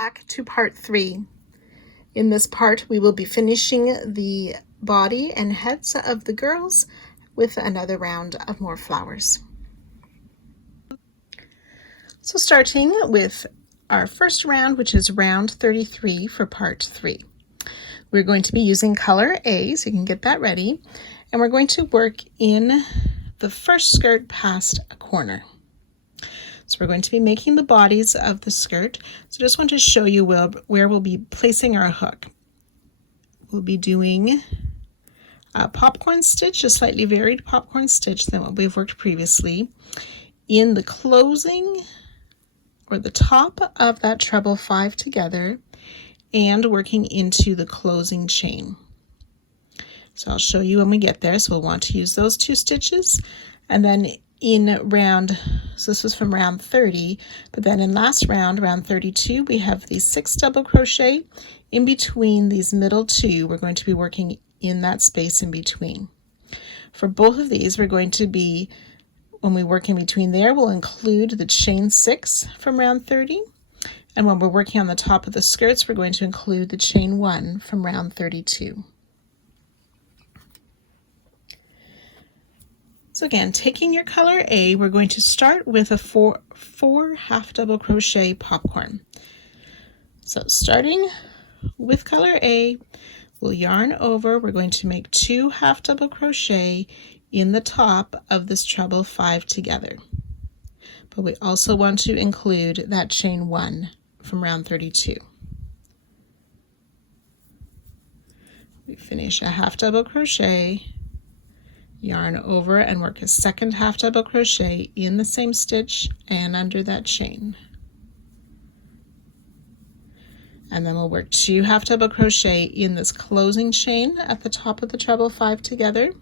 Back to part 3. In this part, we will be finishing the body and heads of the girls with another round of more flowers. So starting with our first round, which is round 33 for part 3. We're going to be using color A, so you can get that ready, and we're going to work in the first skirt past a corner. So we're going to be making the bodies of the skirt. So just want to show you where we'll be placing our hook. We'll be doing a popcorn stitch, a slightly varied popcorn stitch than what we've worked previously, in the closing or the top of that treble 5 together and working into the closing chain. So I'll show you when we get there. So we'll want to use those 2 stitches, and then in round, so this was from round 30, but then in last round, round 32, we have these 6 double crochet. In between these middle 2, we're going to be working in that space in between. For both of these, we're going to be, when we work in between there, we'll include the chain 6 from round 30. And when we're working on the top of the skirts, we're going to include the chain 1 from round 32. So again, taking your color A, we're going to start with a four half double crochet popcorn. So starting with color A, we'll yarn over, we're going to make 2 half double crochet in the top of this treble 5 together. But we also want to include that chain 1 from round 32. We finish a half double crochet, yarn over and work a second half double crochet in the same stitch and under that chain. And then we'll work 2 half double crochet in this closing chain at the top of the treble 5 together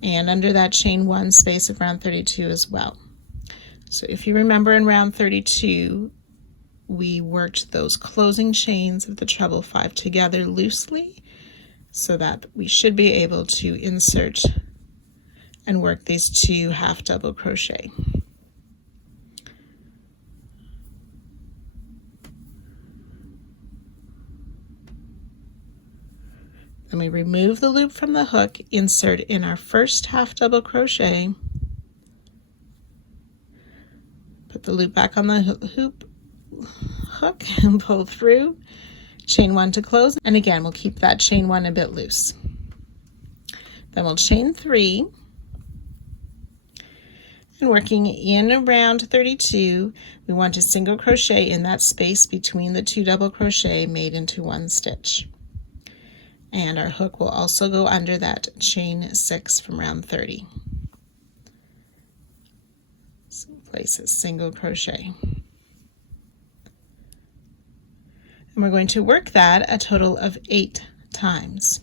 and under that chain 1 space of round 32 as well. So if you remember, in round 32 we worked those closing chains of the treble 5 together loosely, so that we should be able to insert and work these 2 half double crochet. Then we remove the loop from the hook, insert in our first half double crochet, put the loop back on the hook and pull through, chain 1 to close, and again we'll keep that chain 1 a bit loose. Then we'll chain 3, and working in around 32, we want to single crochet in that space between the 2 double crochet made into 1 stitch. And our hook will also go under that chain 6 from round 30. So place a single crochet. And we're going to work that a total of 8 times.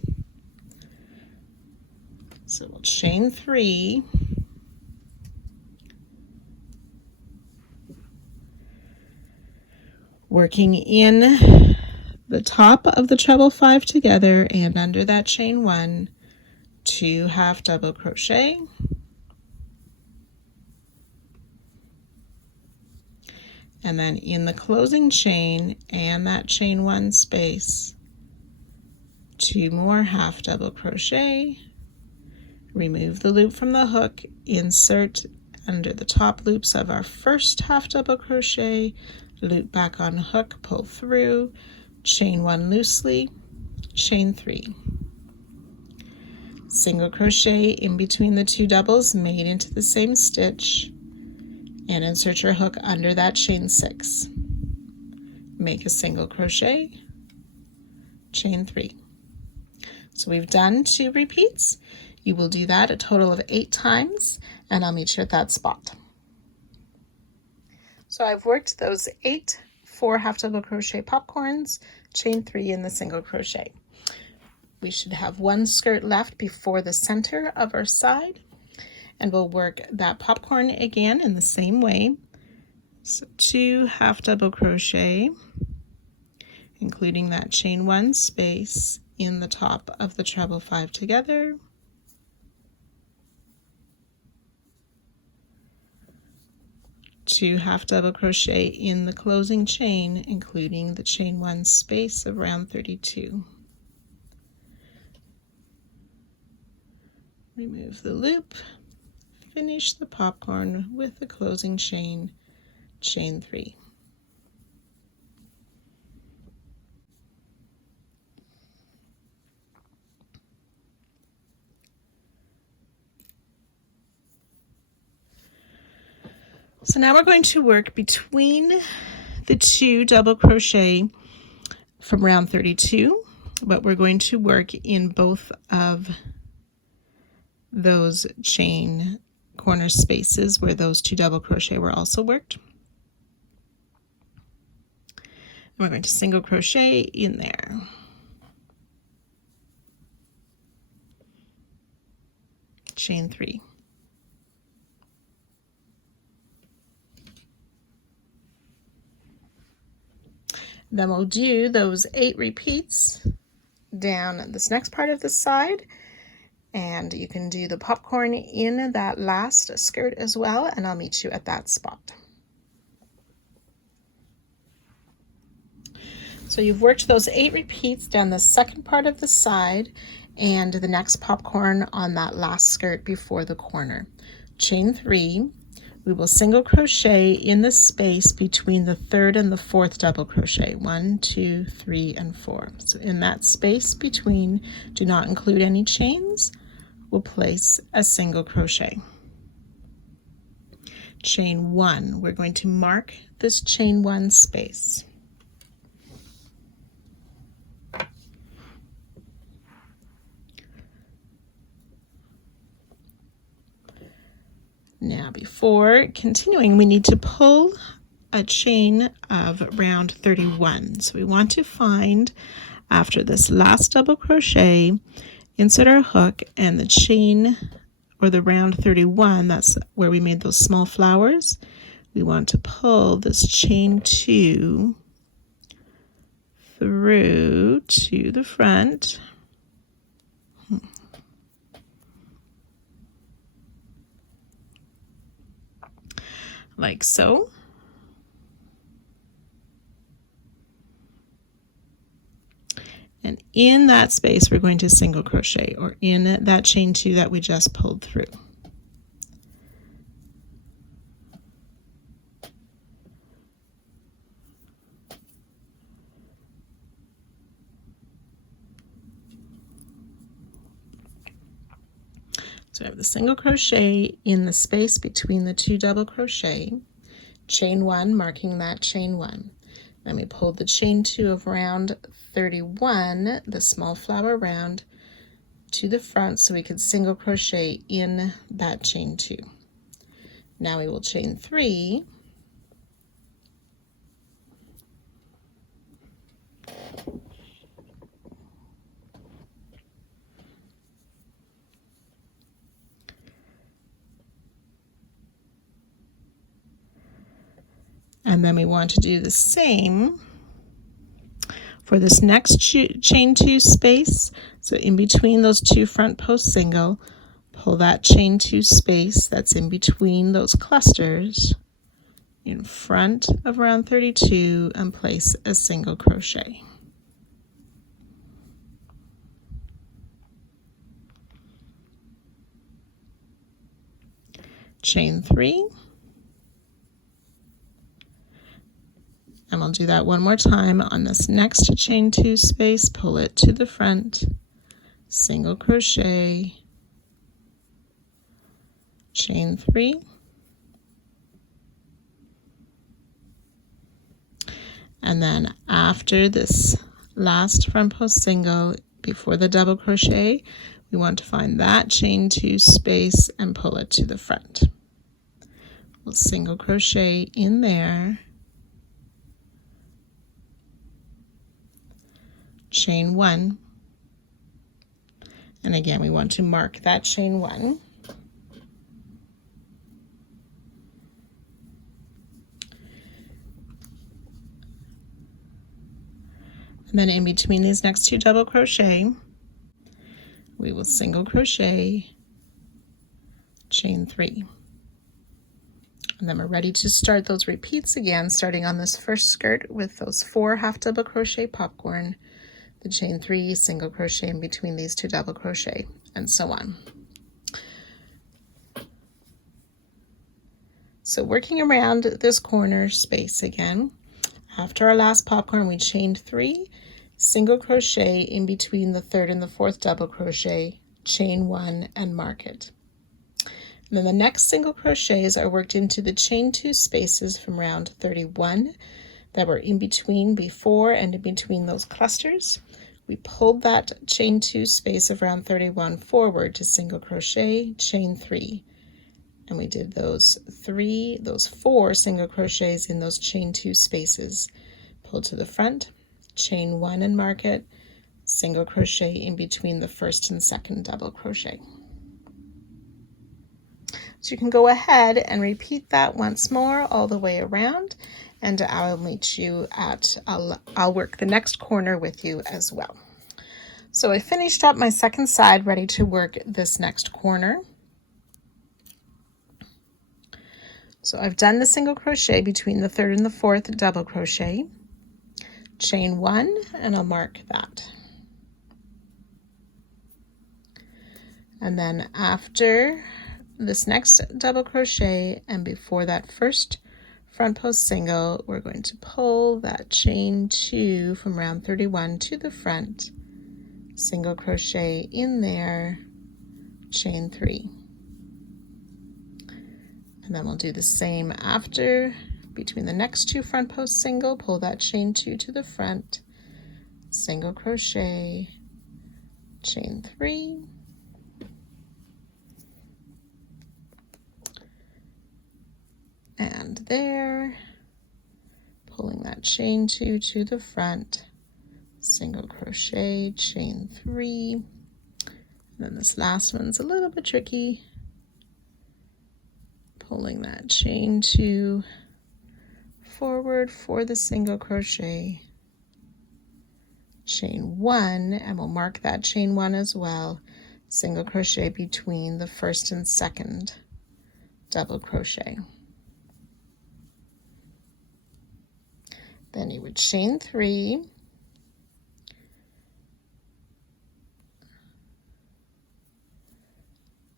So we'll chain 3, working in the top of the treble 5 together and under that chain 1, 2 half double crochet, and then in the closing chain and that chain 1 space, 2 more half double crochet, remove the loop from the hook, insert under the top loops of our first half double crochet, loop back on hook, pull through, chain 1 loosely, chain 3. Single crochet in between the 2 doubles made into the same stitch, and insert your hook under that chain 6. Make a single crochet, chain 3. So we've done 2 repeats. You will do that a total of 8 times, and I'll meet you at that spot. So I've worked those 8 4 half double crochet popcorns, chain 3 in the single crochet. We should have 1 skirt left before the center of our side, and we'll work that popcorn again in the same way. So 2 half double crochet, including that chain 1 space in the top of the treble 5 together, to half double crochet in the closing chain, including the chain 1 space of round 32. Remove the loop, finish the popcorn with the closing chain, chain 3. So now we're going to work between the 2 double crochet from round 32, but we're going to work in both of those chain corner spaces where those 2 double crochet were also worked. And we're going to single crochet in there. Chain 3. Then we'll do those 8 repeats down this next part of the side, and you can do the popcorn in that last skirt as well, and I'll meet you at that spot. So you've worked those 8 repeats down the second part of the side and the next popcorn on that last skirt before the corner. Chain 3. We will single crochet in the space between the 3rd and the 4th double crochet. 1, 2, 3, and 4. So in that space between, do not include any chains. We'll place a single crochet. Chain 1. We're going to mark this chain 1 space. Now before continuing, we need to pull a chain of round 31. So we want to find, after this last double crochet, insert our hook and the chain, or the round 31, that's where we made those small flowers. We want to pull this chain 2 through to the front. Like so. And in that space we're going to single crochet, or in that chain 2 that we just pulled through. So I have the single crochet in the space between the 2 double crochet, chain 1 marking that chain 1. Then we pulled the chain 2 of round 31, the small flower round, to the front so we could single crochet in that chain 2. Now we will chain 3, and then we want to do the same for this next chain 2 space. So in between those 2 front post single, pull that chain 2 space that's in between those clusters in front of round 32 and place a single crochet. Chain 3. And we'll do that one more time on this next chain 2 space, pull it to the front, single crochet, chain 3, and then after this last front post single before the double crochet, we want to find that chain 2 space and pull it to the front. We'll single crochet in there, chain 1, and again we want to mark that chain 1. And then in between these next 2 double crochet, we will single crochet, chain 3. And then we're ready to start those repeats again, starting on this first skirt with those 4 half double crochet popcorn, the chain 3, single crochet in between these 2 double crochet, and so on. So working around this corner space again, after our last popcorn we chained 3, single crochet in between the 3rd and the 4th double crochet, chain 1 and mark it. And then the next single crochets are worked into the chain 2 spaces from round 31 that were in between before and in between those clusters. We pulled that chain 2 space of round 31 forward to single crochet, chain 3, and we did those 4 single crochets in those chain 2 spaces. Pull to the front, chain 1 and mark it, single crochet in between the 1st and 2nd double crochet. So you can go ahead and repeat that once more all the way around, and I'll meet you at, I'll work the next corner with you as well. So I finished up my second side, ready to work this next corner. So I've done the single crochet between the 3rd and the 4th double crochet, chain 1, and I'll mark that. And then after this next double crochet and before that first front post single, we're going to pull that chain 2 from round 31 to the front, single crochet in there, chain 3. And then we'll do the same after, between the next 2 front post single, pull that chain 2 to the front, single crochet, chain 3, and there, pulling that chain 2 to the front, single crochet, chain 3, and then this last one's a little bit tricky, pulling that chain 2 forward for the single crochet, chain 1, and we'll mark that chain 1 as well, single crochet between the 1st and 2nd double crochet. Then you would chain 3,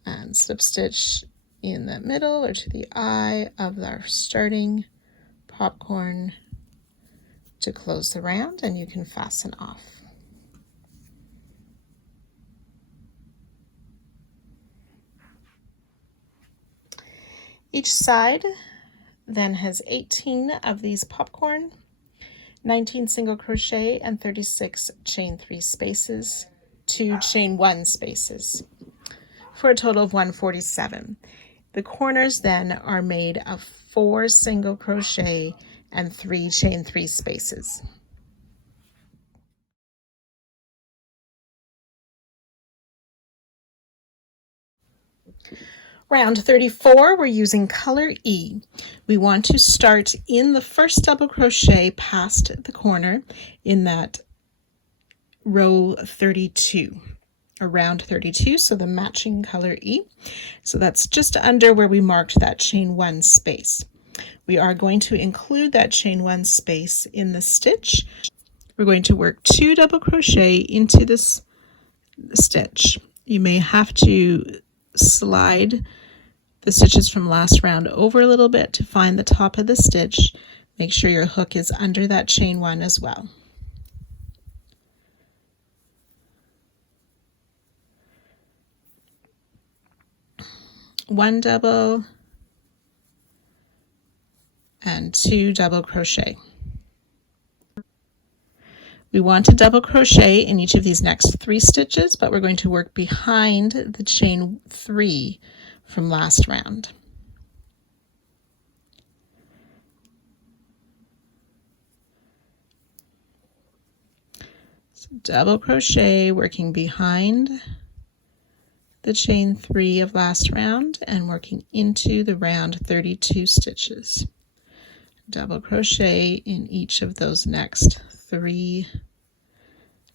and slip stitch in the middle or to the eye of our starting popcorn to close the round, and you can fasten off. Each side then has 18 of these popcorn, 19 single crochet, and 36 chain 3 spaces, 2 chain 1 spaces, for a total of 147. The corners then are made of 4 single crochet and 3 chain 3 spaces. Round 34, we're using color E. We want to start in the first double crochet past the corner in that row 32, around 32, so the matching color E. So that's just under where we marked that chain 1 space. We are going to include that chain 1 space in the stitch. We're going to work 2 double crochet into this stitch. You may have to slide the stitches from last round over a little bit to find the top of the stitch. Make sure your hook is under that chain 1 as well. One double and 2 double crochet. We want to double crochet in each of these next 3 stitches, but we're going to work behind the chain 3 from last round. So double crochet, working behind the chain 3 of last round and working into the round 32 stitches. Double crochet in each of those next 3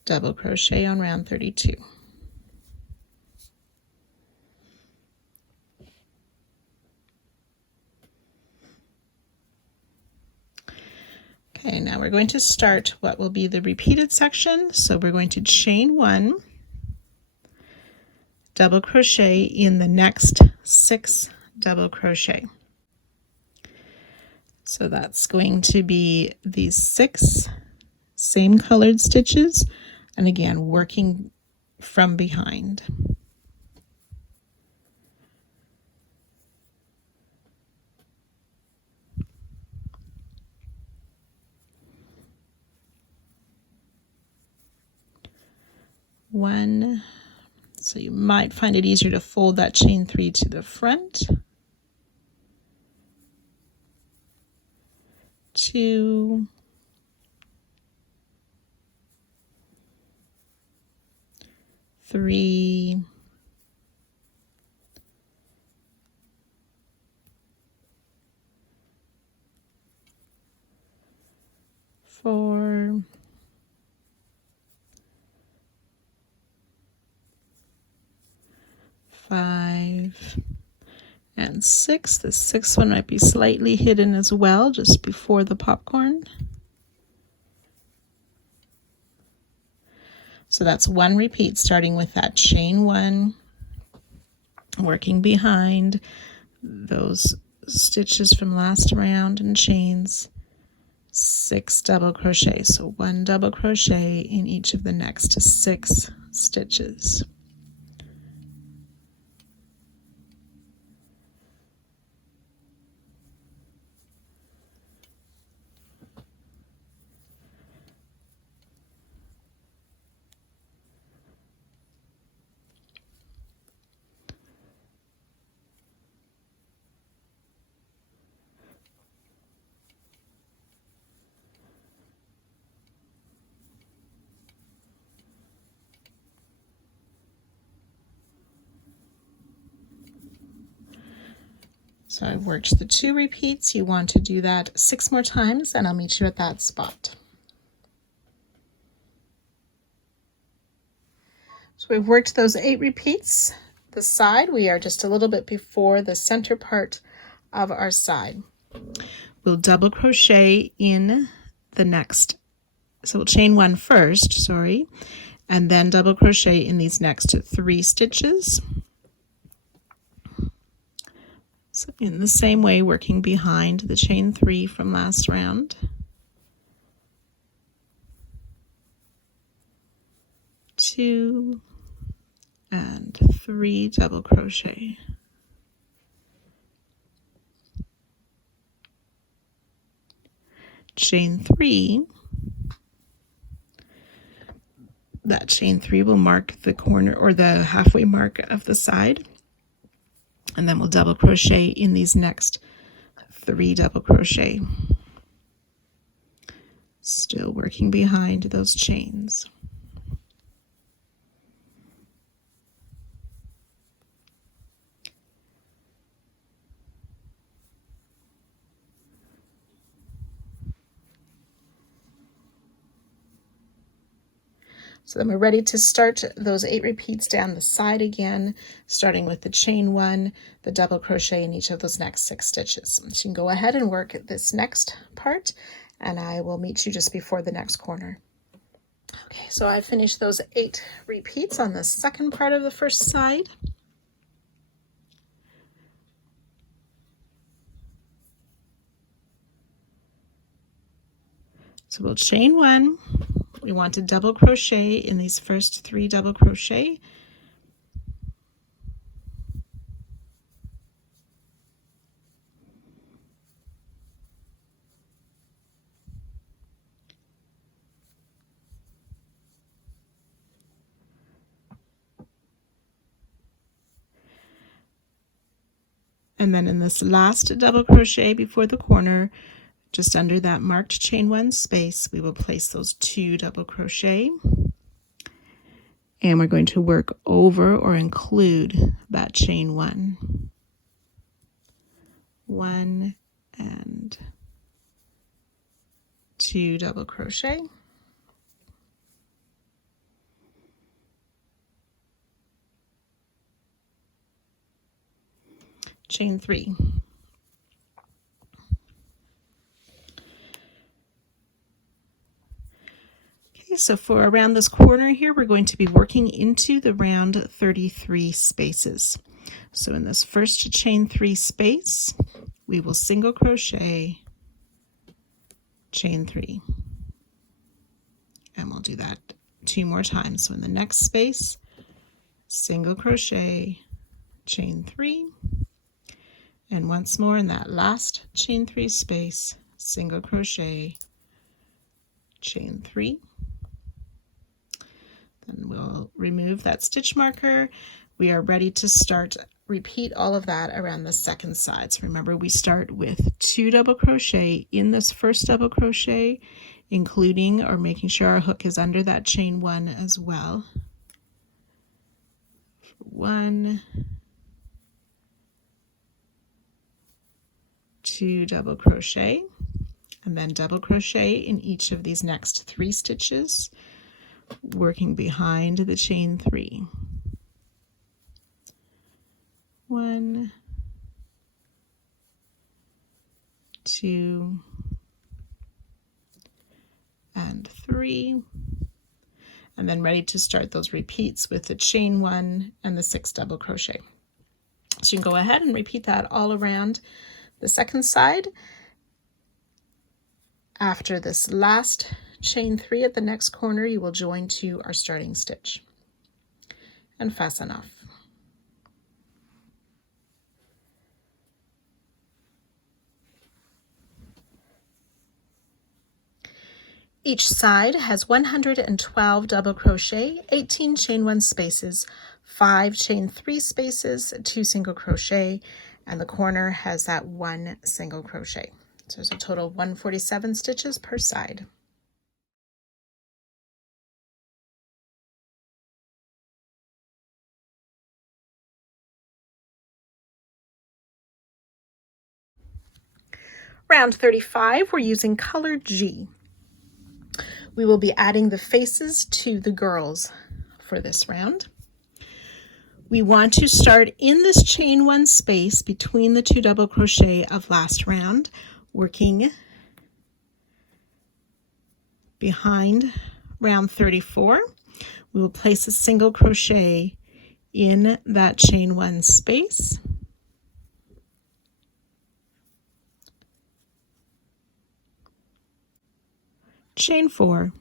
double crochet on round 32. Okay, now we're going to start what will be the repeated section. So we're going to chain 1, double crochet in the next 6 double crochet. So that's going to be these 6 same colored stitches, and again working from behind. One, so you might find it easier to fold that chain 3 to the front. 2, 3, 4, 5, and 6. The 6th one might be slightly hidden as well, just before the popcorn. So that's 1 repeat, starting with that chain 1, working behind those stitches from last round and chains, 6 double crochet. So 1 double crochet in each of the next 6 stitches. So I've worked the 2 repeats. You want to do that 6 more times, and I'll meet you at that spot. So we've worked those 8 repeats. The side, we are just a little bit before the center part of our side. We'll double crochet in the next, so we'll chain 1 first, sorry, and then double crochet in these next 3 stitches. So in the same way, working behind the chain 3 from last round. 2 and 3 double crochet. Chain 3. That chain 3 will mark the corner or the halfway mark of the side. And then we'll double crochet in these next 3 double crochet. Still working behind those chains. So then we're ready to start those 8 repeats down the side again, starting with the chain 1, the double crochet in each of those next 6 stitches. So you can go ahead and work this next part, and I will meet you just before the next corner. Okay, so I finished those 8 repeats on the second part of the first side. So we'll chain 1. We want to double crochet in these first 3 double crochet. And then in this last double crochet before the corner, just under that marked chain 1 space, we will place those 2 double crochet. And we're going to work over or include that chain 1. 1 and 2 double crochet. Chain 3. so for around this corner here, we're going to be working into the round 33 spaces. So in this first chain 3 space, we will single crochet, chain 3. And we'll do that 2 more times. So in the next space, single crochet, chain 3. And once more in that last chain 3 space, single crochet, chain 3. Then we'll remove that stitch marker. We are ready to start. Repeat all of that around the second side. So remember, we start with 2 double crochet in this first double crochet, including or making sure our hook is under that chain 1 as well. 1, 2 double crochet, and then double crochet in each of these next 3 stitches, working behind the chain 3. 1, 2, and 3, and then ready to start those repeats with the chain 1 and the 6 double crochet. So you can go ahead and repeat that all around the second side. After this last chain 3 at the next corner, you will join to our starting stitch and fasten off. Each side has 112 double crochet, 18 chain 1 spaces, 5 chain 3 spaces, 2 single crochet, and the corner has that 1 single crochet. So there's a total of 147 stitches per side. Round 35, we're using color G. We will be adding the faces to the girls for this round. We want to start in this chain 1 space between the 2 double crochet of last round, working behind round 34. We will place a single crochet in that chain 1 space. Chain 4.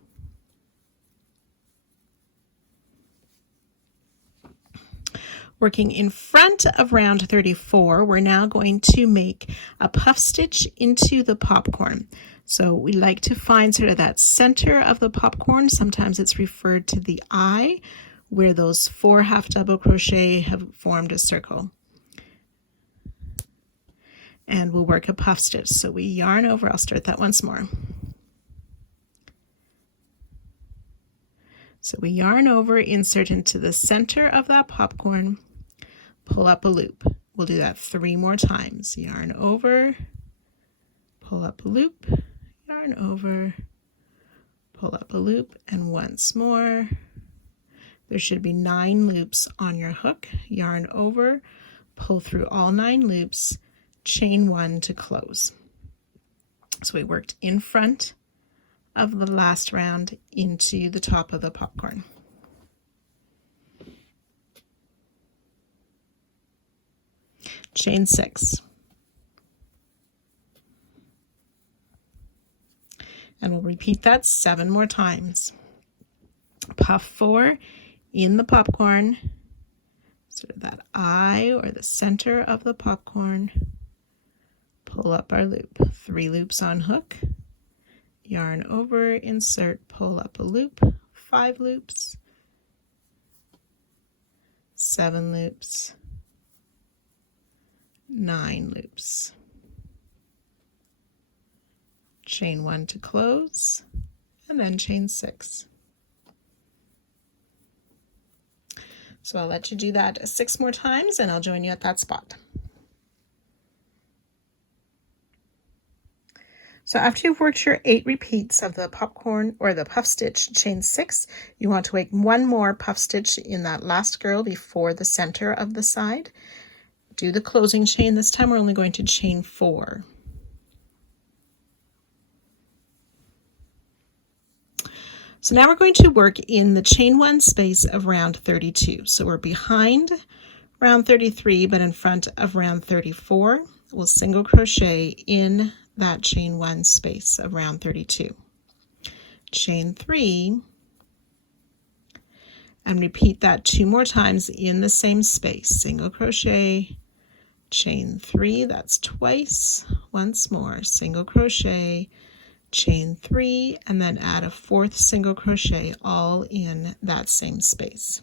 Working in front of round 34, we're now going to make a puff stitch into the popcorn. So we like to find sort of that center of the popcorn. Sometimes it's referred to the eye, where those 4 half double crochet have formed a circle. And we'll work a puff stitch. So we yarn over, I'll start that once more. So we yarn over, insert into the center of that popcorn, pull up a loop. We'll do that 3 more times. Yarn over, pull up a loop, yarn over, pull up a loop, and once more. There should be 9 loops on your hook. Yarn over, pull through all 9 loops, chain 1 to close. So we worked in front of the last round into the top of the popcorn. Chain 6. And we'll repeat that 7 more times. Puff 4 in the popcorn, sort of that eye or the center of the popcorn. Pull up our loop. 3 loops on hook. Yarn over, insert, pull up a loop, 5 loops, 7 loops, 9 loops. Chain 1 to close, and then chain 6. So I'll let you do that 6 more times, and I'll join you at that spot. So after you've worked your 8 repeats of the popcorn or the puff stitch, chain 6, you want to make 1 more puff stitch in that last girl before the center of the side. Do the closing chain. This time we're only going to chain 4. So now we're going to work in the chain 1 space of round 32. So we're behind round 33 but in front of round 34. We'll single crochet in that chain 1 space of round 32. Chain 3 and repeat that 2 more times in the same space. Single crochet, chain 3, that's twice. Once more, single crochet, chain 3, and then add a 4th single crochet all in that same space.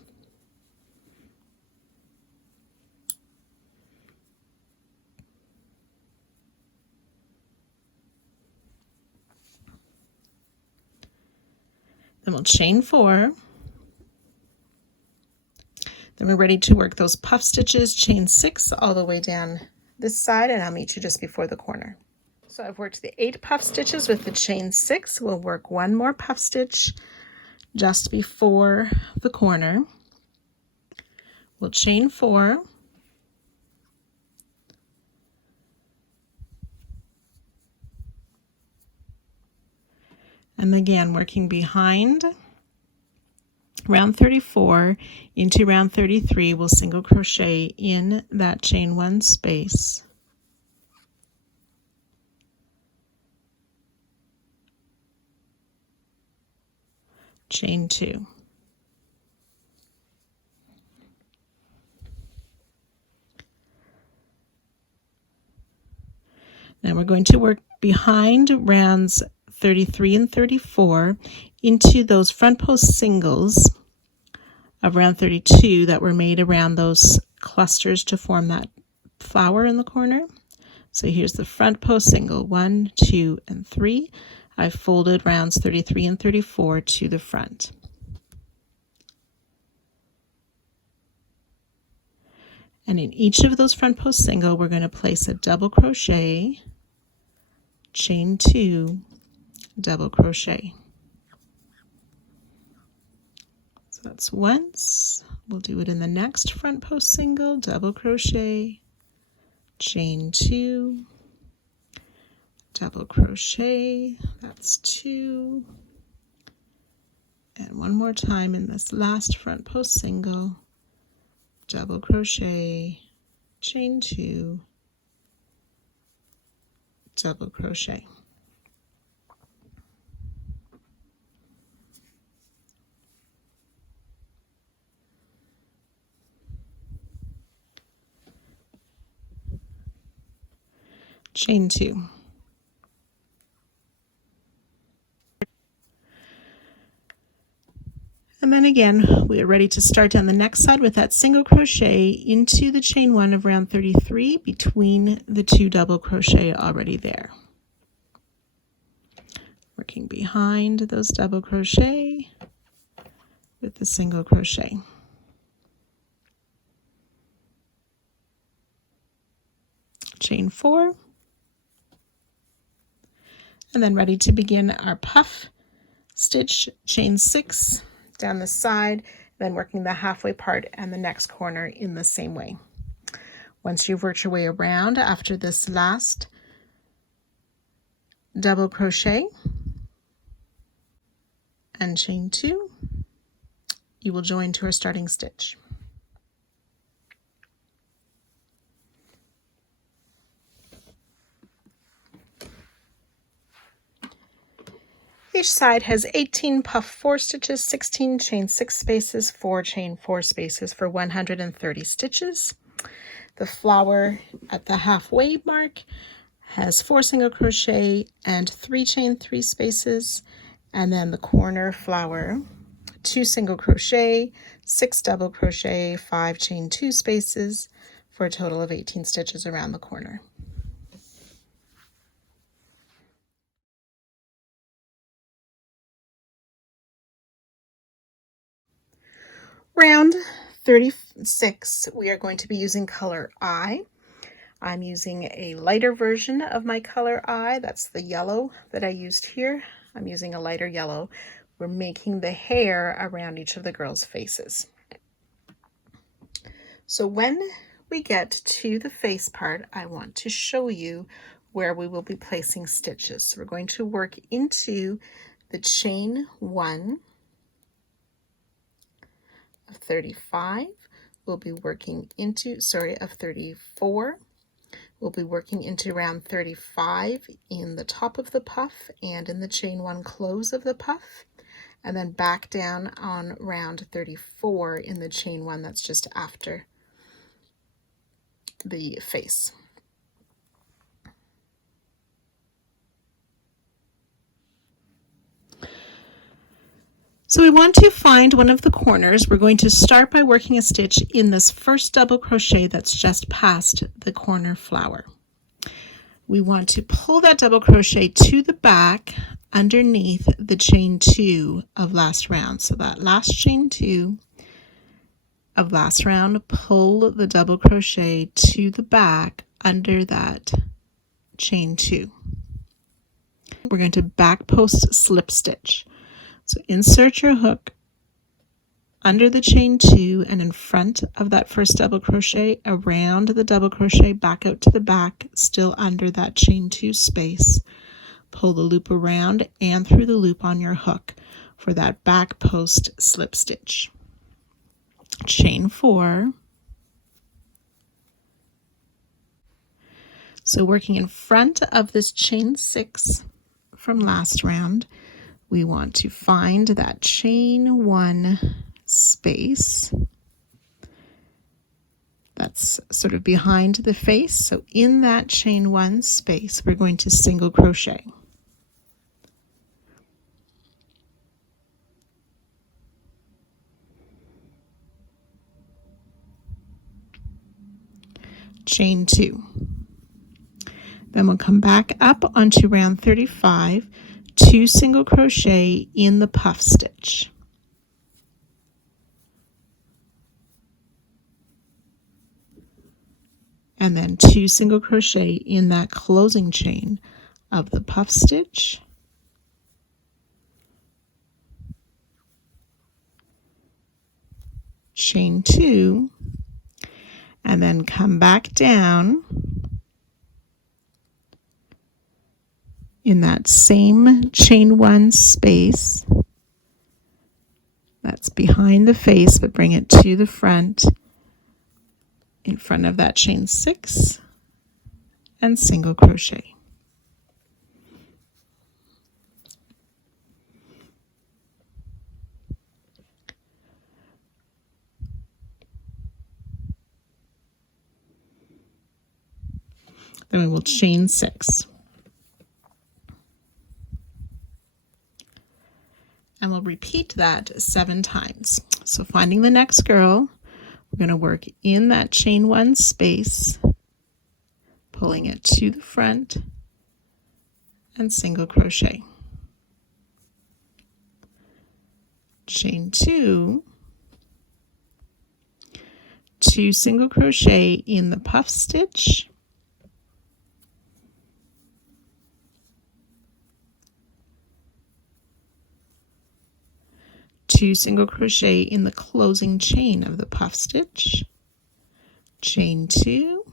Then we'll chain 4. Then we're ready to work those puff stitches, chain 6 all the way down this side, and I'll meet you just before the corner. So I've worked the 8 puff stitches with the chain 6. We'll work 1 more puff stitch just before the corner. We'll chain 4. And again, working behind round 34 into round 33, we'll single crochet in that chain 1 space. Chain 2. Now we're going to work behind rounds 33 and 34 into those front post singles of round 32 that were made around those clusters to form that flower in the corner. So here's the front post single, 1, 2, and 3. I've folded rounds 33 and 34 to the front. And in each of those front post single, we're going to place a double crochet, chain 2, double crochet. So that's once. We'll do it in the next front post single, double crochet, chain 2, double crochet, that's 2, and one more time in this last front post single, double crochet, chain 2, double crochet. Chain 2. And then again, we are ready to start on the next side with that single crochet into the chain 1 of round 33 between the 2 double crochet already there. Working behind those double crochet with the single crochet. Chain 4. And then ready to begin our puff stitch, chain 6 down the side, then working the halfway part and the next corner in the same way. Once you've worked your way around after this last double crochet and chain 2, you will join to our starting stitch. Each side has 18 puff 4 stitches, 16 chain 6 spaces, 4 chain 4 spaces for 130 stitches. The flower at the halfway mark has 4 single crochet and 3 chain 3 spaces, and then the corner flower, 2 single crochet, 6 double crochet, 5 chain 2 spaces for a total of 18 stitches around the corner. Round 36, we are going to be using color I. I'm using a lighter version of my color I. That's the yellow that I used here. I'm using a lighter yellow. We're making the hair around each of the girls' faces. So when we get to the face part, I want to show you where we will be placing stitches. So we're going to work into the chain 1 of 35. We'll be working into, of 34. We'll be working into round 35 in the top of the puff and in the chain 1 close of the puff, and then back down on round 34 in the chain 1 that's just after the face. So we want to find one of the corners. We're going to start by working a stitch in this first double crochet that's just past the corner flower. We want to pull that double crochet to the back underneath the chain 2 of last round. So that last chain 2 of last round, pull the double crochet to the back under that chain 2. We're going to back post slip stitch. So insert your hook under the chain 2 and in front of that first double crochet, around the double crochet, back out to the back, still under that chain 2 space. Pull the loop around and through the loop on your hook for that back post slip stitch. Chain 4. So working in front of this chain 6 from last round, we want to find that chain 1 space that's sort of behind the face. So in that chain 1 space, we're going to single crochet. Chain 2. Then we'll come back up onto round 35, 2 single crochet in the puff stitch. And then 2 single crochet in that closing chain of the puff stitch. Chain 2, and then come back down in that same chain 1 space that's behind the face, but bring it to the front in front of that chain 6 and single crochet. Then we will chain 6. And we'll repeat that 7 times. So finding the next girl, we're going to work in that chain 1 space, pulling it to the front and single crochet. Chain 2, 2 single crochet in the puff stitch, two single crochet in the closing chain of the puff stitch, chain 2,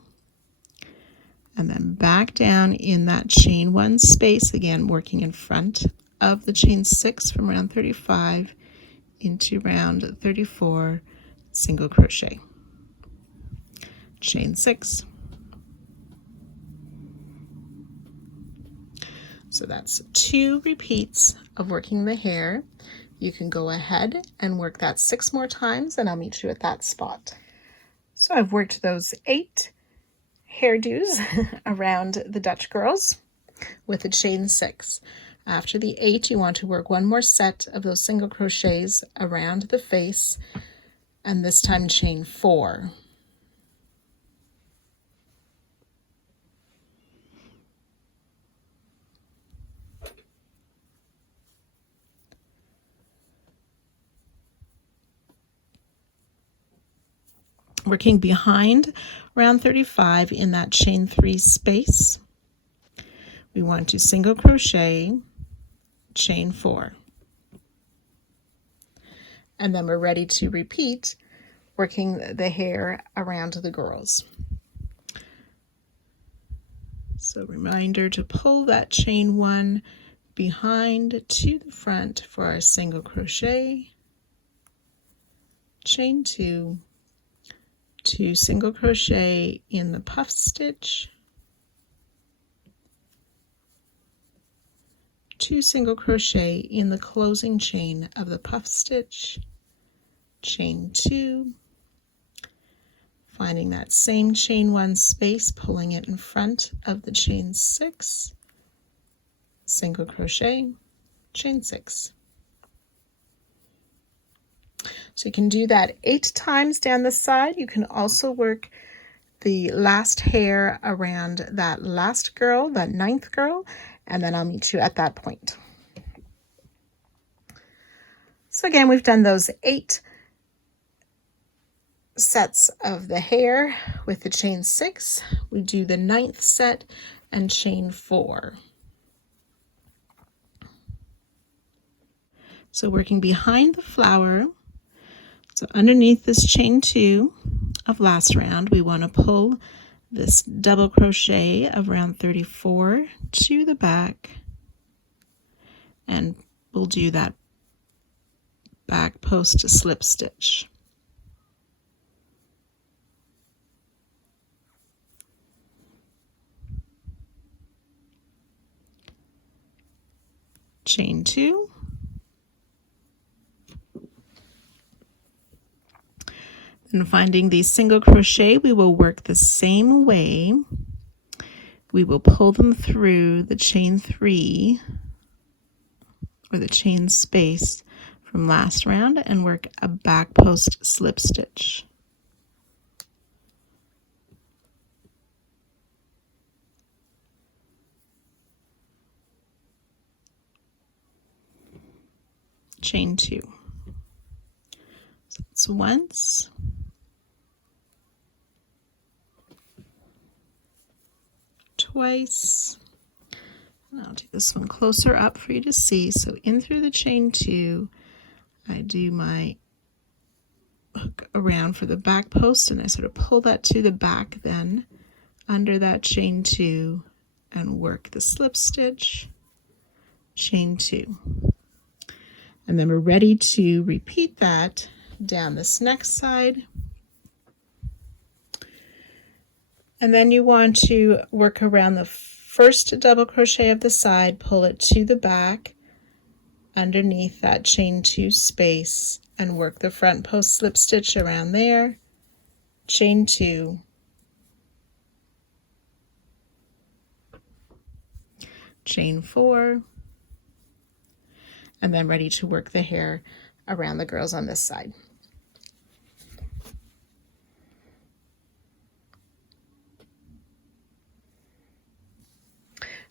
and then back down in that chain 1 space, again working in front of the chain 6 from round 35 into round 34, single crochet, chain 6. So that's 2 repeats of working the hair. You can go ahead and work that 6 more times and I'll meet you at that spot. So I've worked those 8 hairdos around the Dutch girls with a chain 6. After the 8, you want to work 1 more set of those single crochets around the face, and this time chain 4. Working behind round 35 in that chain 3 space, we want to single crochet, chain 4. And then we're ready to repeat working the hair around the girls. So reminder to pull that chain 1 behind to the front for our single crochet, chain 2, 2 single crochet in the puff stitch, 2 single crochet in the closing chain of the puff stitch, chain 2, finding that same chain 1 space, pulling it in front of the chain 6, single crochet, chain 6. So you can do that 8 times down the side. You can also work the last hair around that last girl, that 9th girl, and then I'll meet you at that point. So again, we've done those 8 sets of the hair with the chain 6. We do the 9th set and chain 4. So working behind the flower, so underneath this chain 2 of last round, we want to pull this double crochet of round 34 to the back, and we'll do that back post slip stitch. Chain 2, and finding the single crochet, we will work the same way. We will pull them through the chain 3 or the chain space from last round and work a back post slip stitch. Chain 2. So it's once, twice, and I'll take this one closer up for you to see. So in through the chain 2, I do my hook around for the back post, and I sort of pull that to the back, then under that chain 2 and work the slip stitch, chain 2. And then we're ready to repeat that down this next side. And then you want to work around the first double crochet of the side, pull it to the back underneath that chain 2 space, and work the front post slip stitch around there, chain 2, chain 4, and then ready to work the hair around the girls on this side.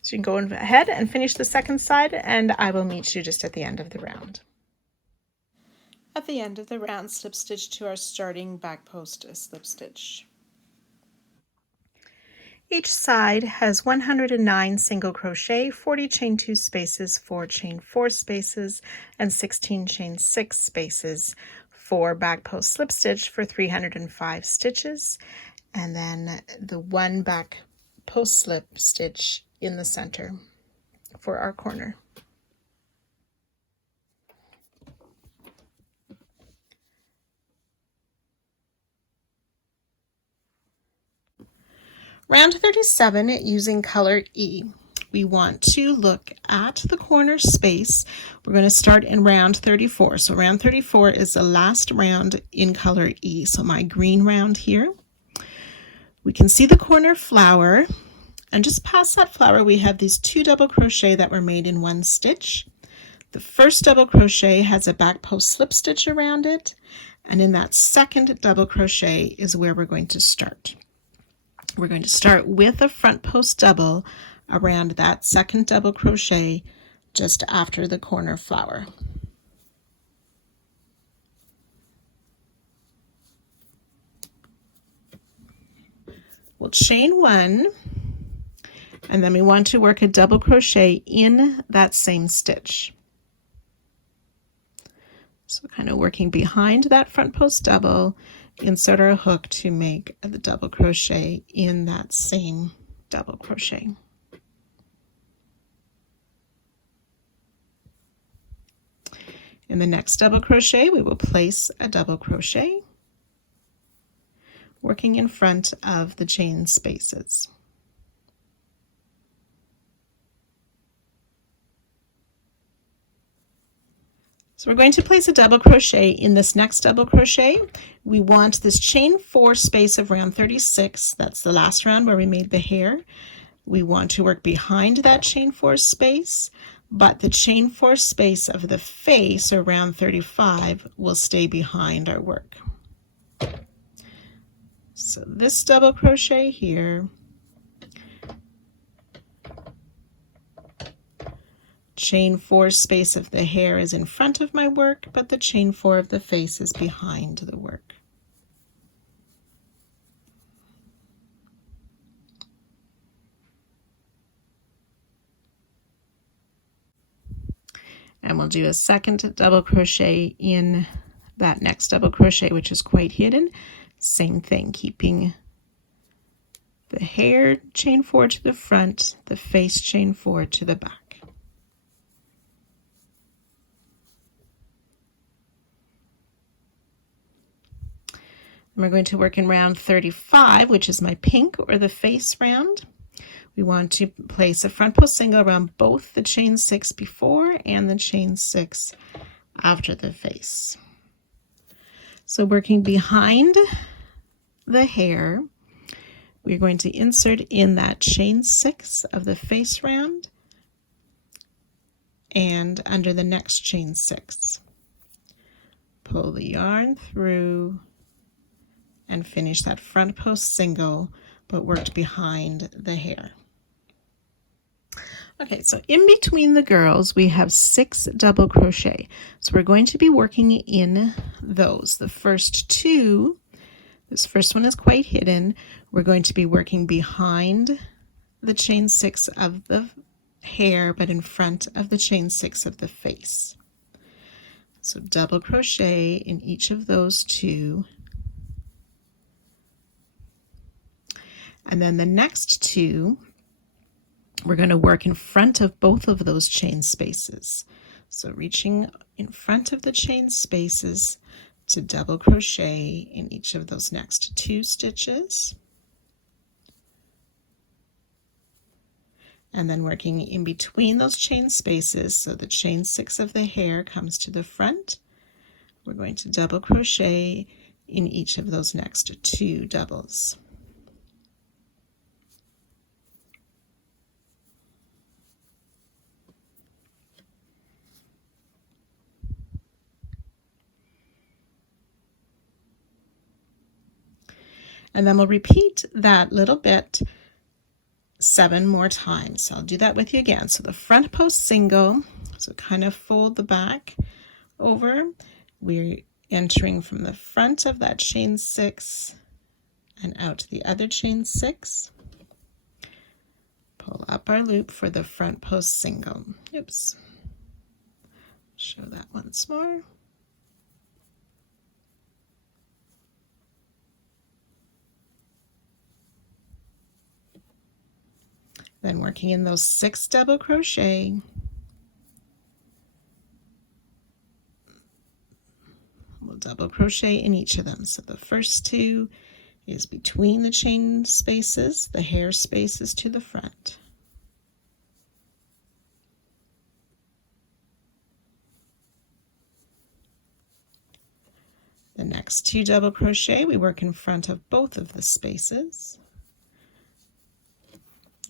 So you can go ahead and finish the second side, and I will meet you just at the end of the round. At the end of the round, slip stitch to our starting back post slip stitch. Each side has 109 single crochet, 40 chain 2 spaces, 4 chain 4 spaces, and 16 chain 6 spaces for back post slip stitch for 305 stitches, and then the 1 back post slip stitch in the center for our corner. Round 37, using color E. We want to look at the corner space. We're going to start in round 34. So round 34 is the last round in color E. So my green round here. We can see the corner flower, and just past that flower we have these 2 double crochet that were made in 1 stitch. The first double crochet has a back post slip stitch around it, and in that second double crochet is where we're going to start. We're going to start with a front post double around that second double crochet just after the corner flower. We'll chain 1, and then we want to work a double crochet in that same stitch. So kind of working behind that front post double, insert our hook to make the double crochet in that same double crochet. In the next double crochet, we will place a double crochet, working in front of the chain spaces. So we're going to place a double crochet in this next double crochet. We want this chain 4 space of round 36. That's the last round where we made the hair. We want to work behind that chain 4 space, but the chain 4 space of the face, or round 35, will stay behind our work. So this double crochet here, chain 4 space of the hair is in front of my work, but the chain 4 of the face is behind the work. And we'll do a second double crochet in that next double crochet, which is quite hidden. Same thing, keeping the hair chain 4 to the front, the face chain 4 to the back. And we're going to work in round 35, which is my pink or the face round. We want to place a front post single around both the chain 6 before and the chain 6 after the face. So working behind the hair, we're going to insert in that chain 6 of the face round and under the next chain 6. Pull the yarn through and finish that front post single, but worked behind the hair. Okay, so in between the girls, we have 6 double crochet. So we're going to be working in those. The first 2, this first one is quite hidden. We're going to be working behind the chain 6 of the hair, but in front of the chain 6 of the face. So double crochet in each of those 2. And then the next 2, we're going to work in front of both of those chain spaces. So reaching in front of the chain spaces to double crochet in each of those next 2 stitches. And then working in between those chain spaces, so the chain 6 of the hair comes to the front. We're going to double crochet in each of those next 2 doubles. And then we'll repeat that little bit 7 more times. So I'll do that with you again. So the front post single, so kind of fold the back over. We're entering from the front of that chain 6 and out to the other chain 6. Pull up our loop for the front post single. Oops. Show that once more. Then working in those 6 double crochet, we'll double crochet in each of them. So the first 2 is between the chain spaces, the hair spaces to the front. The next 2 double crochet, we work in front of both of the spaces,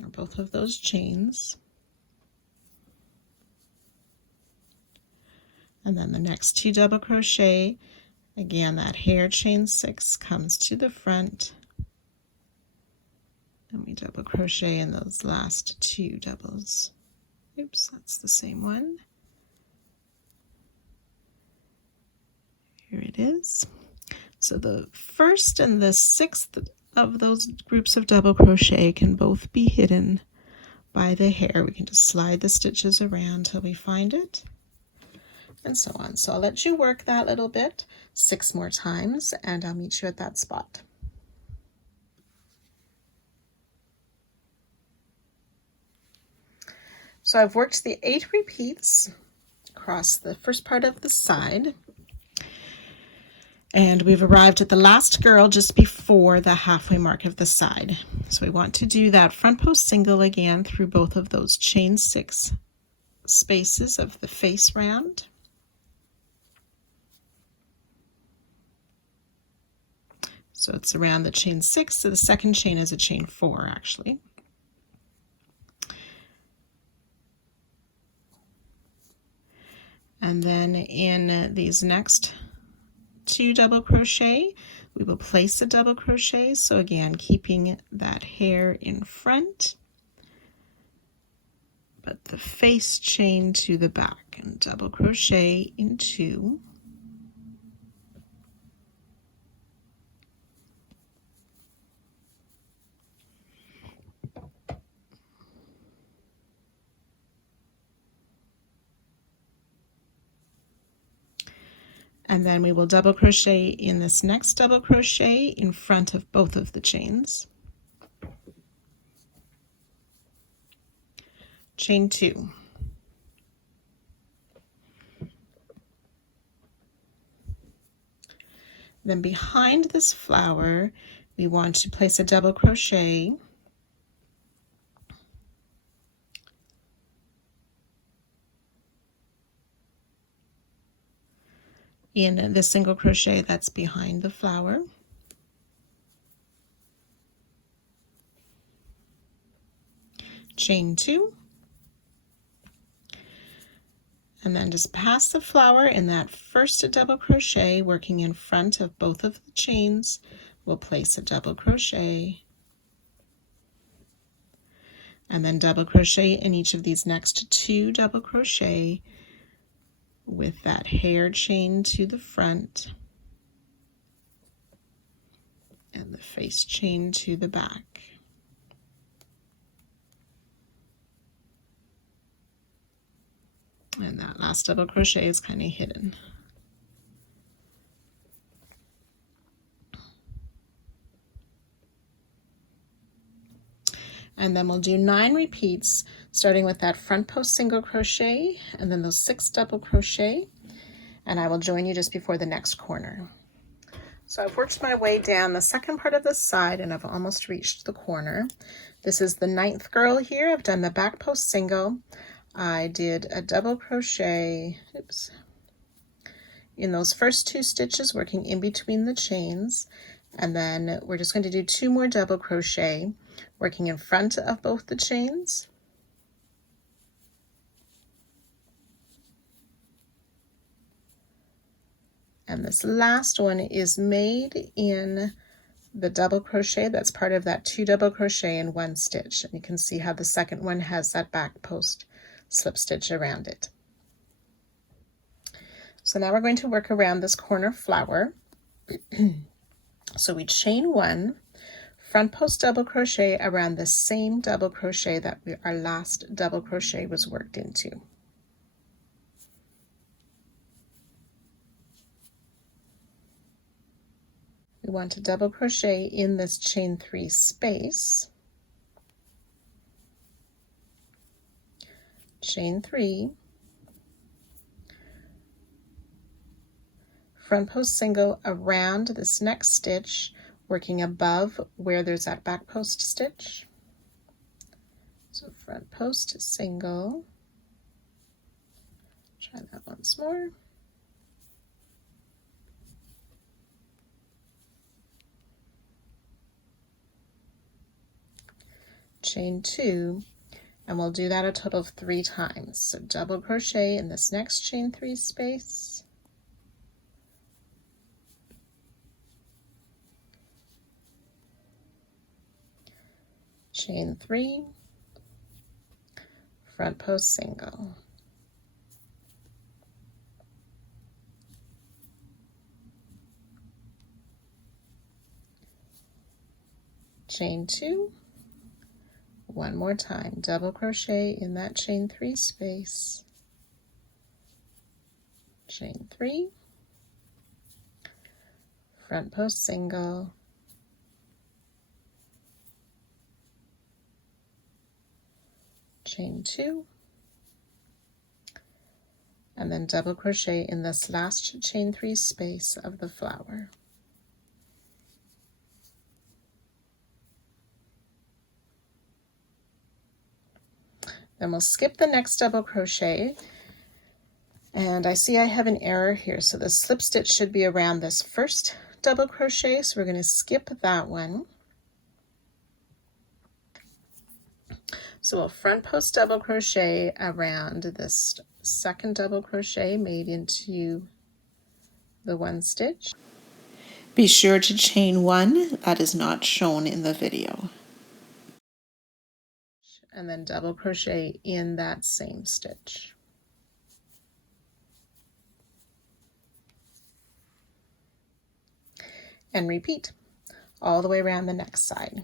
or both of those chains. And then the next 2 double crochet, again that hair chain 6 comes to the front, and we double crochet in those last 2 doubles. Oops, that's the same one. Here it is. So the first and the 6th of those groups of double crochet can both be hidden by the hair. We can just slide the stitches around till we find it, and so on. So I'll let you work that little bit 6 more times, and I'll meet you at that spot. So I've worked the 8 repeats across the first part of the side. And we've arrived at the last girl just before the halfway mark of the side. So we want to do that front post single again through both of those chain 6 spaces of the face round. So it's around the chain 6, so the second chain is a chain 4 actually. And then in these next 2 double crochet, we will place a double crochet. So again, keeping that hair in front, but the face chain to the back, and double crochet in 2. And then we will double crochet in this next double crochet in front of both of the chains. Chain 2. Then behind this flower, we want to place a double crochet in the single crochet that's behind the flower. Chain 2. And then just pass the flower in that first double crochet, working in front of both of the chains. We'll place a double crochet and then double crochet in each of these next 2 double crochet with that hair chain to the front and the face chain to the back. And that last double crochet is kind of hidden. And then we'll do 9 repeats, starting with that front post single crochet and then those 6 double crochet, and I will join you just before the next corner. So I've worked my way down the second part of the side and I've almost reached the corner. This is the 9th girl here. I've done the back post single. I did a double crochet, in those first 2 stitches, working in between the chains, and then we're just going to do 2 more double crochet, working in front of both the chains. And this last one is made in the double crochet that's part of that 2 double crochet in 1 stitch. And you can see how the second one has that back post slip stitch around it. So now we're going to work around this corner flower. So we chain 1, front post double crochet around the same double crochet that our last double crochet was worked into. We want to double crochet in this chain 3 space, chain 3, front post single around this next stitch, working above where there's that back post stitch. So front post single, try that once more. Chain 2, and we'll do that a total of 3 times. So double crochet in this next chain 3 space, chain 3, front post single, chain 2, one more time, double crochet in that chain 3 space, chain 3, front post single, chain 2, and then double crochet in this last chain 3 space of the flower. Then we'll skip the next double crochet, and I see I have an error here, so the slip stitch should be around this first double crochet, so we're going to skip that one. So we'll front post double crochet around this second double crochet made into the 1 stitch. Be sure to chain 1, that is not shown in the video. And then double crochet in that same stitch. And repeat all the way around the next side.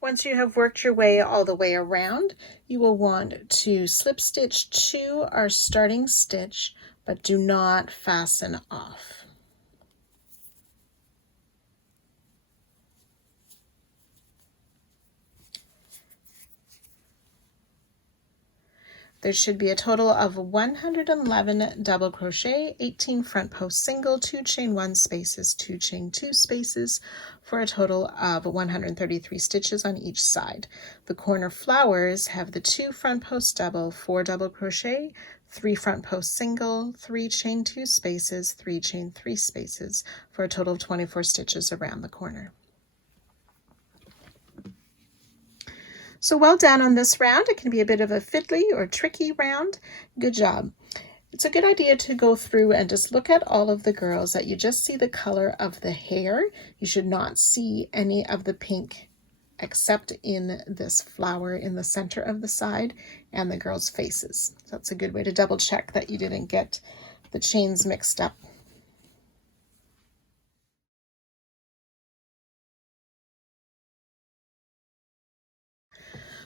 Once you have worked your way all the way around, you will want to slip stitch to our starting stitch, but do not fasten off. There should be a total of 111 double crochet, 18 front post single, 2 chain 1 spaces, 2 chain 2 spaces, for a total of 133 stitches on each side. The corner flowers have the 2 front post double, 4 double crochet, 3 front post single, 3 chain 2 spaces, 3 chain 3 spaces, for a total of 24 stitches around the corner. So well done on this round. It can be a bit of a fiddly or tricky round. Good job. It's a good idea to go through and just look at all of the girls that you just see the color of the hair. You should not see any of the pink except in this flower in the center of the side and the girls' faces. So that's a good way to double check that you didn't get the chains mixed up.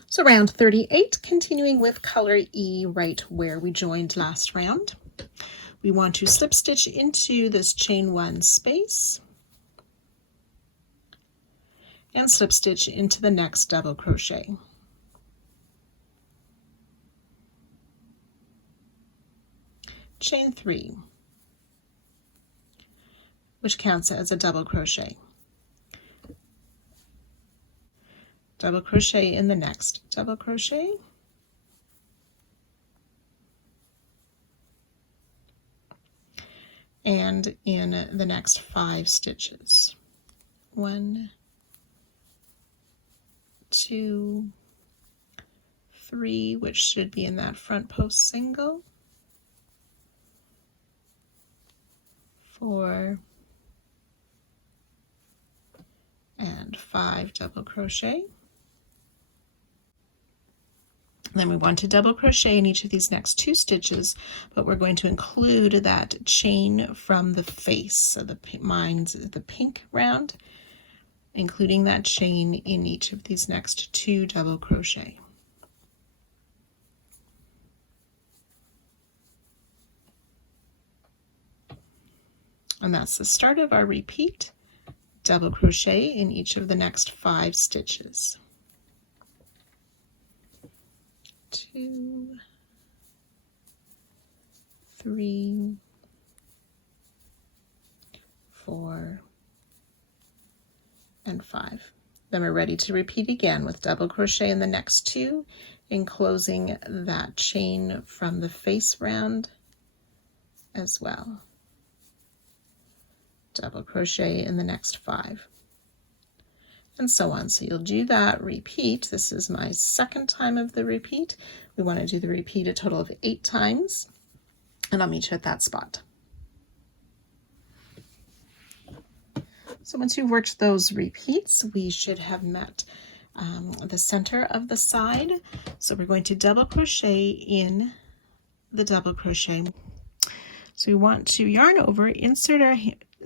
So round 38, continuing with color E right where we joined last round. We want to slip stitch into this chain 1 space and slip stitch into the next double crochet. Chain 3, which counts as a double crochet. Double crochet in the next double crochet, and in the next 5 stitches. 1, 2, 3, which should be in that front post single, 4, and 5 double crochet. Then we want to double crochet in each of these next 2 stitches, but we're going to include that chain from the face. So the pink round, including that chain in each of these next 2 double crochet. And that's the start of our repeat. Double crochet in each of the next 5 stitches. 2, 3, 4, and 5. Then we're ready to repeat again with double crochet in the next 2, enclosing that chain from the face round as well. Double crochet in the next 5. And so on. So you'll do that repeat. This is my second time of the repeat. We want to do the repeat a total of 8 times, and I'll meet you at that spot. So once you've worked those repeats, we should have met the center of the side. So we're going to double crochet in the double crochet. So we want to yarn over, insert our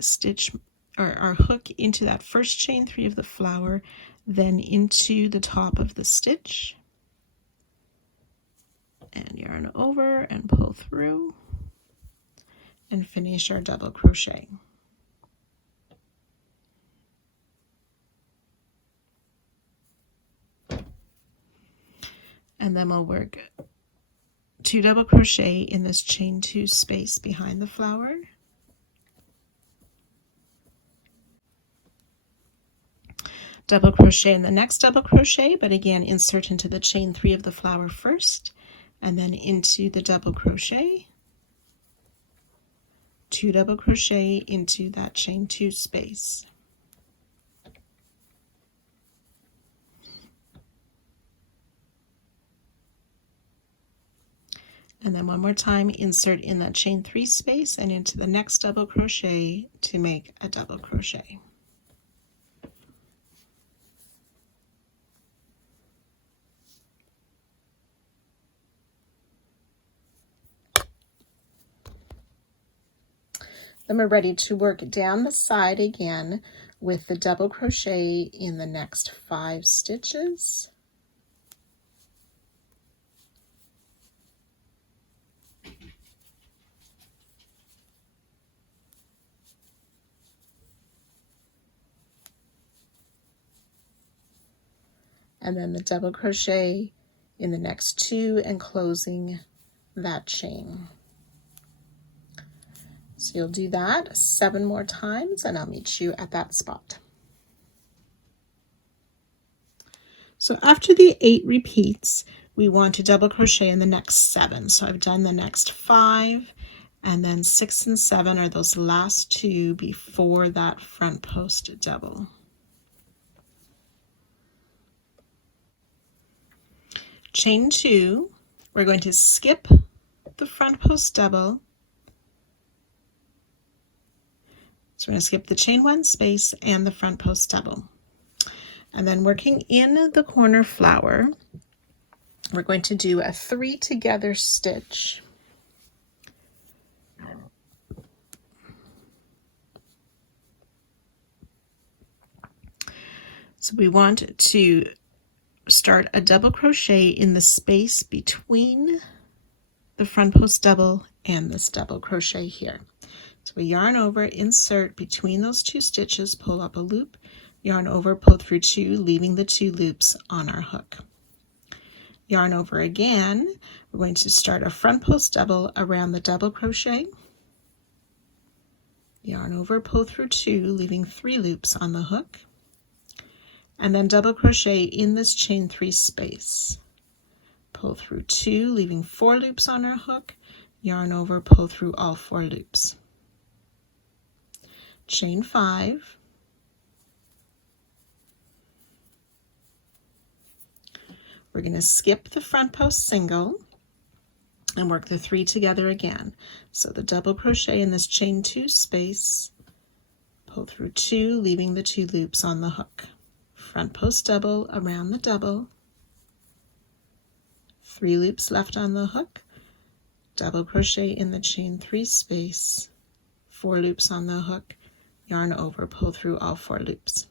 stitch or our hook into that first chain 3 of the flower, then into the top of the stitch, and yarn over and pull through and finish our double crochet. and then we'll work 2 double crochet in this chain 2 space behind the flower, double crochet in the next double crochet, but again insert into the chain 3 of the flower first, and then into the double crochet, 2 double crochet into that chain 2 space. And then one more time, insert in that chain 3 space and into the next double crochet to make a double crochet. Then we're ready to work down the side again with the double crochet in the next 5 stitches. And then the double crochet in the next 2 and closing that chain. So you'll do that 7 more times and I'll meet you at that spot. So after the 8 repeats, we want to double crochet in the next 7. So I've done the next 5, and then 6 and 7 are those last 2 before that front post double. Chain 2, we're going to skip the front post double. So we're going to skip the chain 1 space and the front post double. And then working in the corner flower, we're going to do a 3 together stitch. So we want to start a double crochet in the space between the front post double and this double crochet here. So we yarn over, insert between those 2 stitches, pull up a loop, yarn over, pull through 2, leaving the 2 loops on our hook. Yarn over again, we're going to start a front post double around the double crochet, yarn over, pull through 2, leaving 3 loops on the hook, and then double crochet in this chain 3 space. Pull through 2, leaving 4 loops on our hook, yarn over, pull through all 4 loops. Chain 5. We're going to skip the front post single and work the 3 together again. So the double crochet in this chain 2 space, pull through 2, leaving the 2 loops on the hook. Front post double around the double, 3 loops left on the hook, double crochet in the chain 3 space, 4 loops on the hook, yarn over, pull through all 4 loops.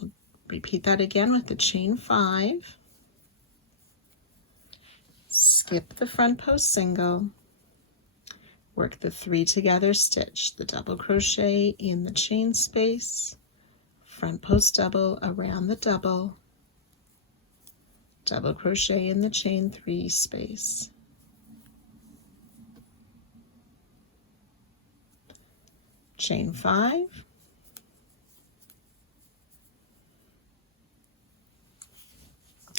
We'll repeat that again with the chain 5, skip the front post single, work the 3 together stitch, the double crochet in the chain space, front post double around the double crochet in the chain 3 space, chain 5,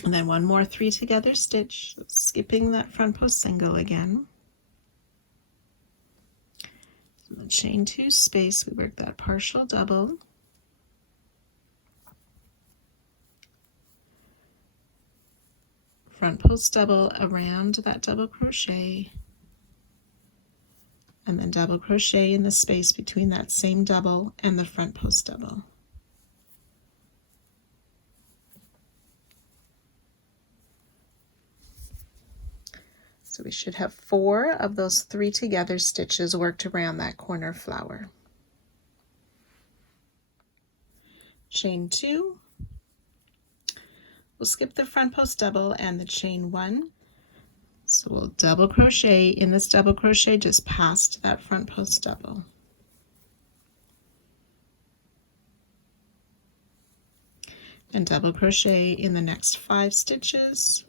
and then one more 3 together stitch, skipping that front post single again. In the chain 2 space, we work that partial double, front post double around that double crochet, and then double crochet in the space between that same double and the front post double. So we should have 4 of those 3 together stitches worked around that corner flower. Chain 2, we'll skip the front post double and the chain 1. So we'll double crochet in this double crochet just past that front post double. and double crochet in the next 5 stitches,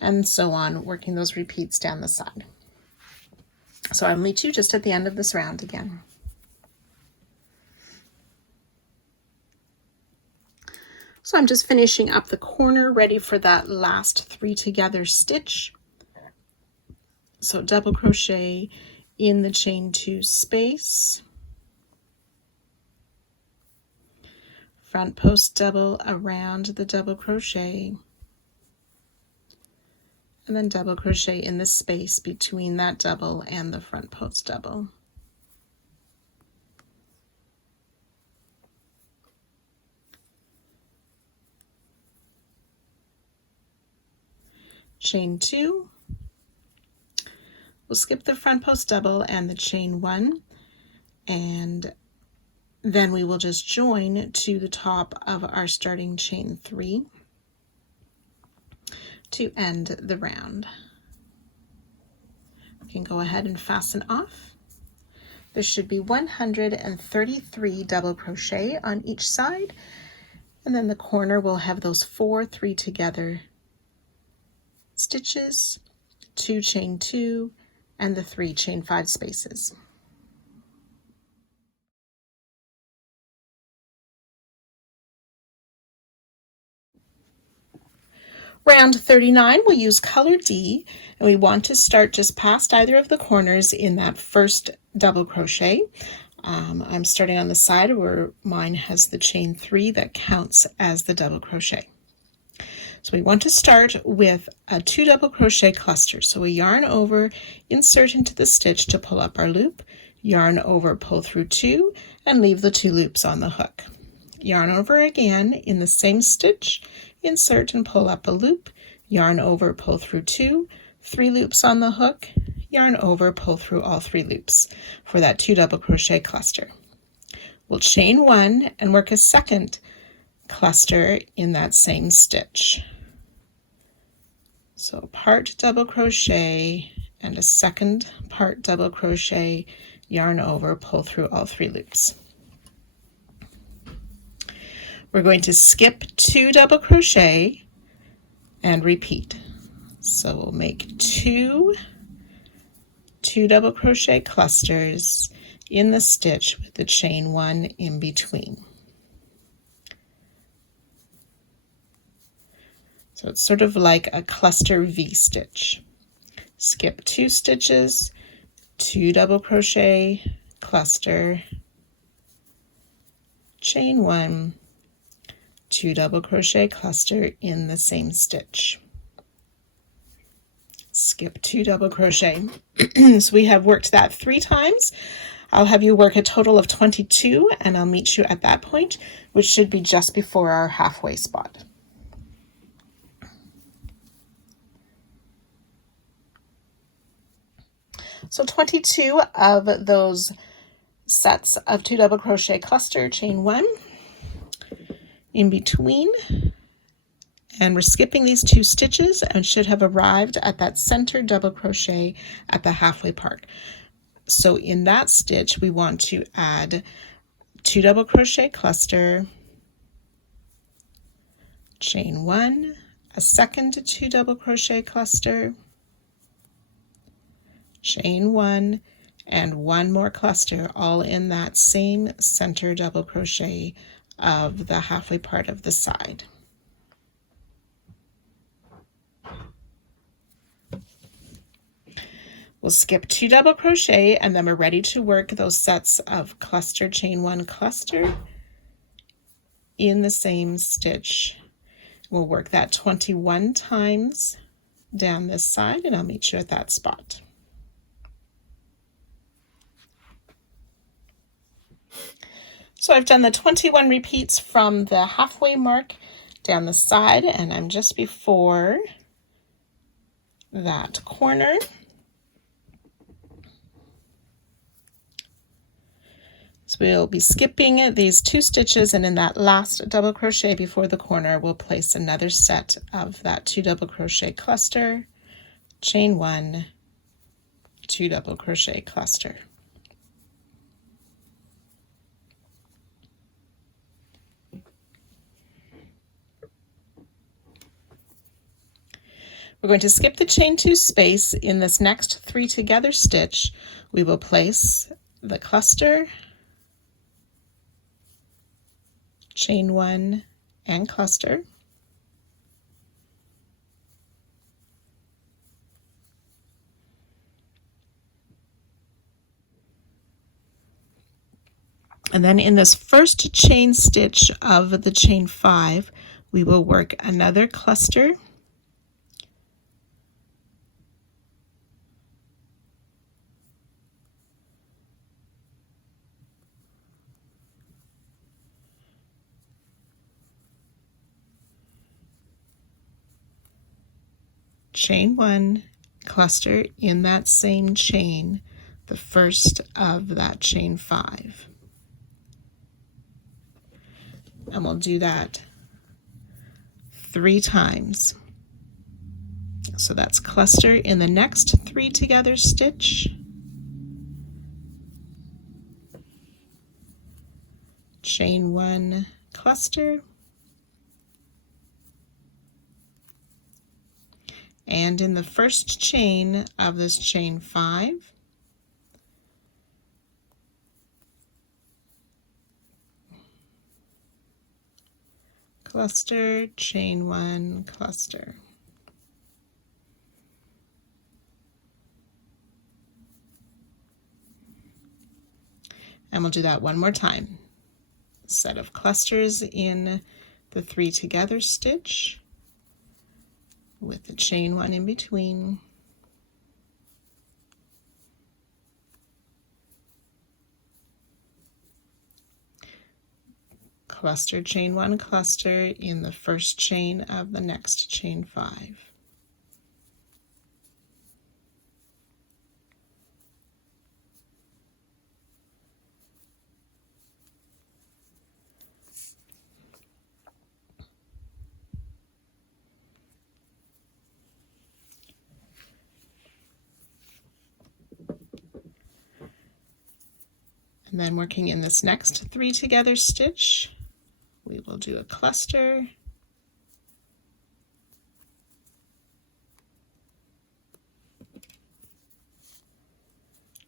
and so on, working those repeats down the side. So I'll meet you just at the end of this round again. So I'm just finishing up the corner, ready for that last 3 together stitch. So double crochet in the chain 2 space, front post double around the double crochet, and then double crochet in the space between that double and the front post double. Chain 2, we'll skip the front post double and the chain 1, and then we will just join to the top of our starting chain 3 to end the round. You can go ahead and fasten off. There should be 133 double crochet on each side, and then the corner will have those 4 3 together stitches, 2 chain 2, and the 3 chain 5 spaces. Round 39, we'll use color D, and we want to start just past either of the corners in that first double crochet. I'm starting on the side where mine has the chain 3 that counts as the double crochet. So we want to start with a 2 double crochet cluster. So we yarn over, insert into the stitch to pull up our loop, yarn over, pull through 2, and leave the 2 loops on the hook. Yarn over again in the same stitch, insert and pull up a loop, yarn over, pull through 2, 3 loops on the hook, yarn over, pull through all 3 loops for that 2 double crochet cluster. We'll chain 1 and work a second cluster in that same stitch. So part double crochet and a second part double crochet, yarn over, pull through all 3 loops. We're going to skip 2 double crochet and repeat. So we'll make 2 double crochet clusters in the stitch with the chain 1 in between. So it's sort of like a cluster V stitch. Skip 2 stitches, 2 double crochet, cluster, chain 1, 2 double crochet, cluster in the same stitch. Skip 2 double crochet. So we have worked that 3 times. I'll have you work a total of 22, and I'll meet you at that point, which should be just before our halfway spot. So 22 of those sets of 2 double crochet cluster, chain 1 in between, and we're skipping these 2 stitches and should have arrived at that center double crochet at the halfway part. So in that stitch we want to add 2 double crochet cluster, chain 1, a second 2 double crochet cluster, chain 1, and 1 more cluster, all in that same center double crochet of the halfway part of the side. We'll skip 2 double crochet, and then we're ready to work those sets of cluster, chain 1, cluster in the same stitch. We'll work that 21 times down this side, and I'll meet you at that spot. So I've done the 21 repeats from the halfway mark down the side, and I'm just before that corner. So we'll be skipping these 2 stitches, and in that last double crochet before the corner, we'll place another set of that 2 double crochet cluster, chain 1, 2 double crochet cluster. We're going to skip the chain 2 space. In this next 3 together stitch, we will place the cluster, chain 1 and cluster, and then in this first chain stitch of the chain 5, we will work another cluster, chain 1, cluster in that same chain, the first of that chain 5. And we'll do that 3 times. So that's cluster in the next 3 together stitch, chain 1, cluster, and in the first chain of this chain 5, cluster, chain 1, cluster. And we'll do that one more time. Set of clusters in the 3 together stitch with the chain 1 in between. Cluster, chain 1, cluster in the first chain of the next chain 5. And then working in this next 3 together stitch, we will do a cluster,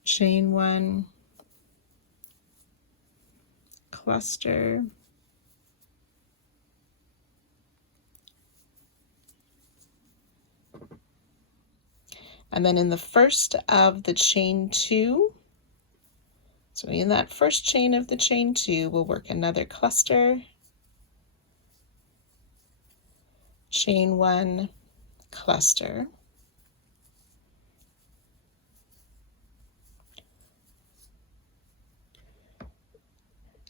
chain 1, cluster, and then in the first of the chain 2, so in that first chain of the chain 2, we'll work another cluster, chain 1, cluster,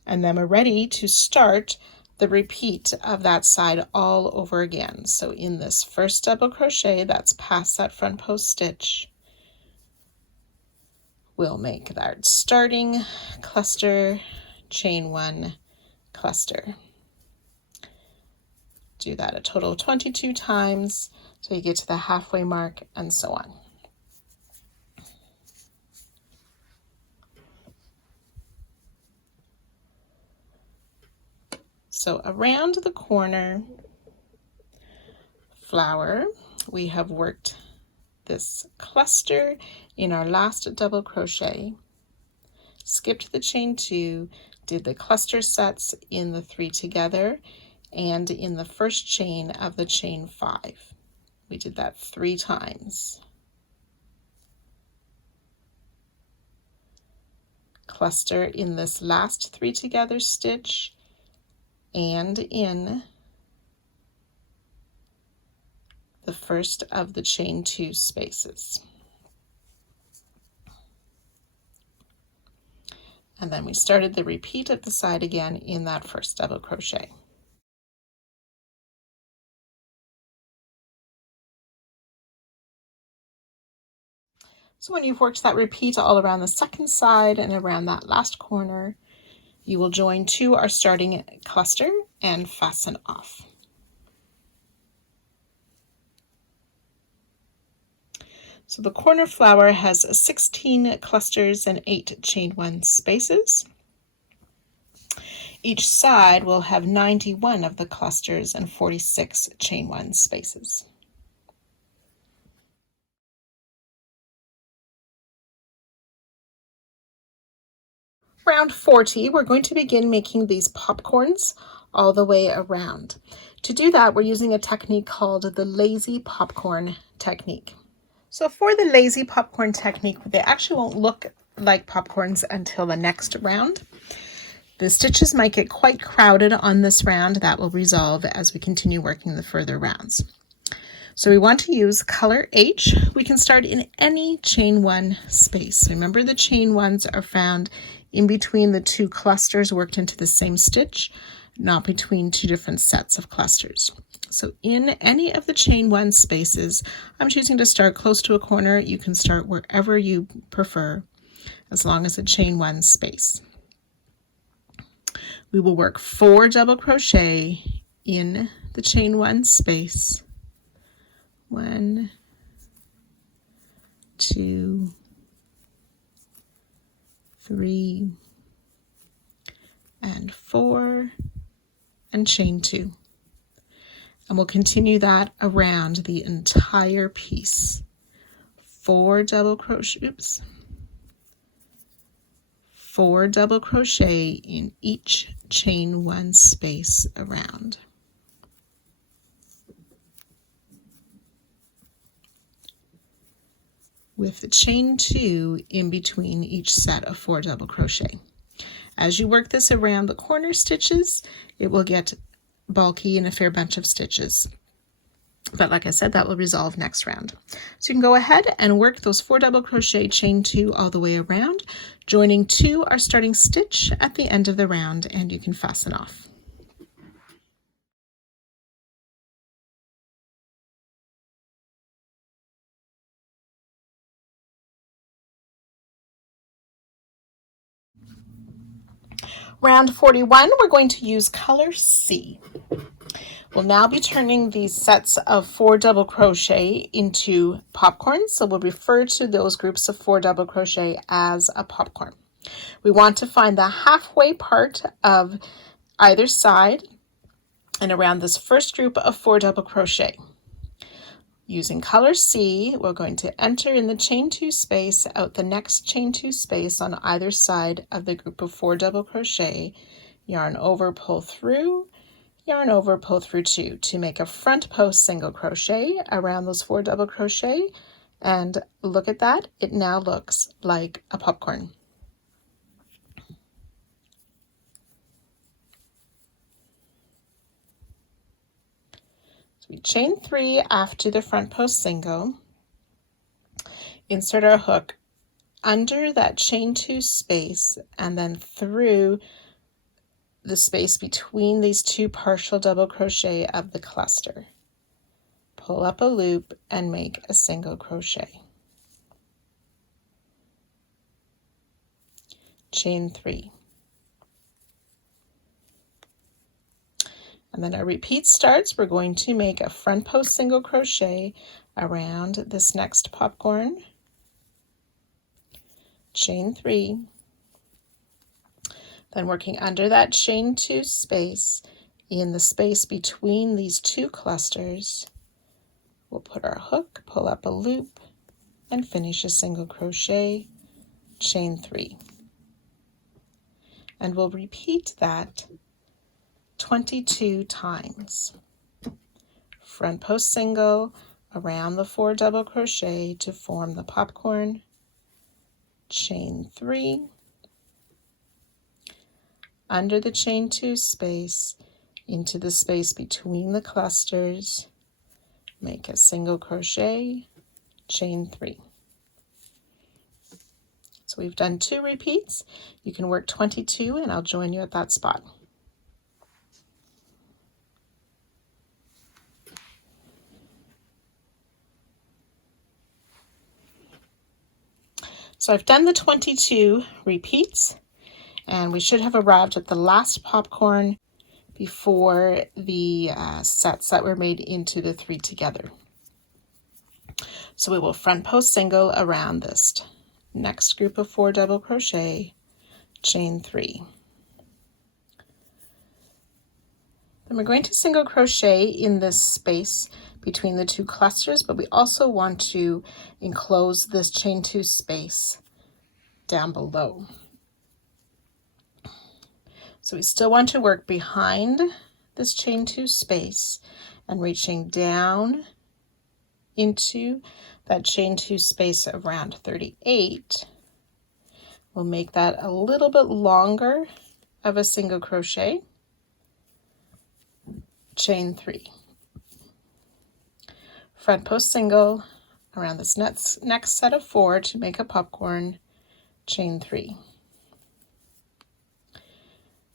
and then we're ready to start the repeat of that side all over again. So in this first double crochet that's past that front post stitch, we'll make that starting cluster, chain 1, cluster. Do that a total of 22 times so you get to the halfway mark, and so on. So around the corner flower, we have worked this cluster in our last double crochet, skipped the chain 2, did the cluster sets in the 3 together and in the first chain of the chain 5. We did that 3 times. Cluster in this last 3 together stitch and in the first of the chain 2 spaces. And then we started the repeat of the side again in that first double crochet. So when you've worked that repeat all around the second side and around that last corner, you will join to our starting cluster and fasten off. So the corner flower has 16 clusters and 8 chain 1 spaces. Each side will have 91 of the clusters and 46 chain 1 spaces. Round 40, we're going to begin making these popcorns all the way around. To do that, we're using a technique called the lazy popcorn technique. So for the lazy popcorn technique, they actually won't look like popcorns until the next round. The stitches might get quite crowded on this round. That will resolve as we continue working the further rounds. So we want to use color H. We can start in any chain one space. Remember, the chain ones are found in between the two clusters worked into the same stitch, not between two different sets of clusters. So in any of the chain one spaces, I'm choosing to start close to a corner. You can start wherever you prefer, as long as it's chain one space. We will work 4 double crochet in the chain one space. 1, 2, 3, and 4, and chain 2. And we'll continue that around the entire piece. 4 double crochet, 4 double crochet in each chain one space around. With the chain 2 in between each set of 4 double crochet. As you work this around the corner stitches, it will get bulky and a fair bunch of stitches. But like I said, that will resolve next round. So you can go ahead and work those 4 double crochet, chain 2 all the way around, joining 2 our starting stitch at the end of the round, and you can fasten off. Round 41, we're going to use color C. We'll now be turning these sets of 4 double crochet into popcorns, so we'll refer to those groups of 4 double crochet as a popcorn. We want to find the halfway part of either side and around this first group of 4 double crochet. Using color C, we're going to enter in the chain 2 space out the next chain 2 space on either side of the group of 4 double crochet, yarn over, pull through, yarn over, pull through 2 to make a front post single crochet around those 4 double crochet. And look at that, it now looks like a popcorn. So we chain 3 after the front post single, insert our hook under that chain 2 space and then through the space between these 2 partial double crochet of the cluster. Pull up a loop and make a single crochet. Chain 3. And then our repeat starts. We're going to make a front post single crochet around this next popcorn. Chain 3. Then working under that chain 2 space, in the space between these 2 clusters, we'll put our hook, pull up a loop, and finish a single crochet, chain 3. And we'll repeat that 22 times. Front post single around the 4 double crochet to form the popcorn, chain 3, under the chain 2 space, into the space between the clusters, make a single crochet, chain 3. So we've done 2 repeats. You can work 22 and I'll join you at that spot. So I've done the 22 repeats, and we should have arrived at the last popcorn before the sets that were made into the 3 together. So we will front post single around this next group of 4 double crochet, chain 3. Then we're going to single crochet in this space between the 2 clusters, but we also want to enclose this chain 2 space down below. So we still want to work behind this chain 2 space and reaching down into that chain 2 space of round 38. We'll make that a little bit longer of a single crochet, chain 3. Front post single around this next set of 4 to make a popcorn, chain 3.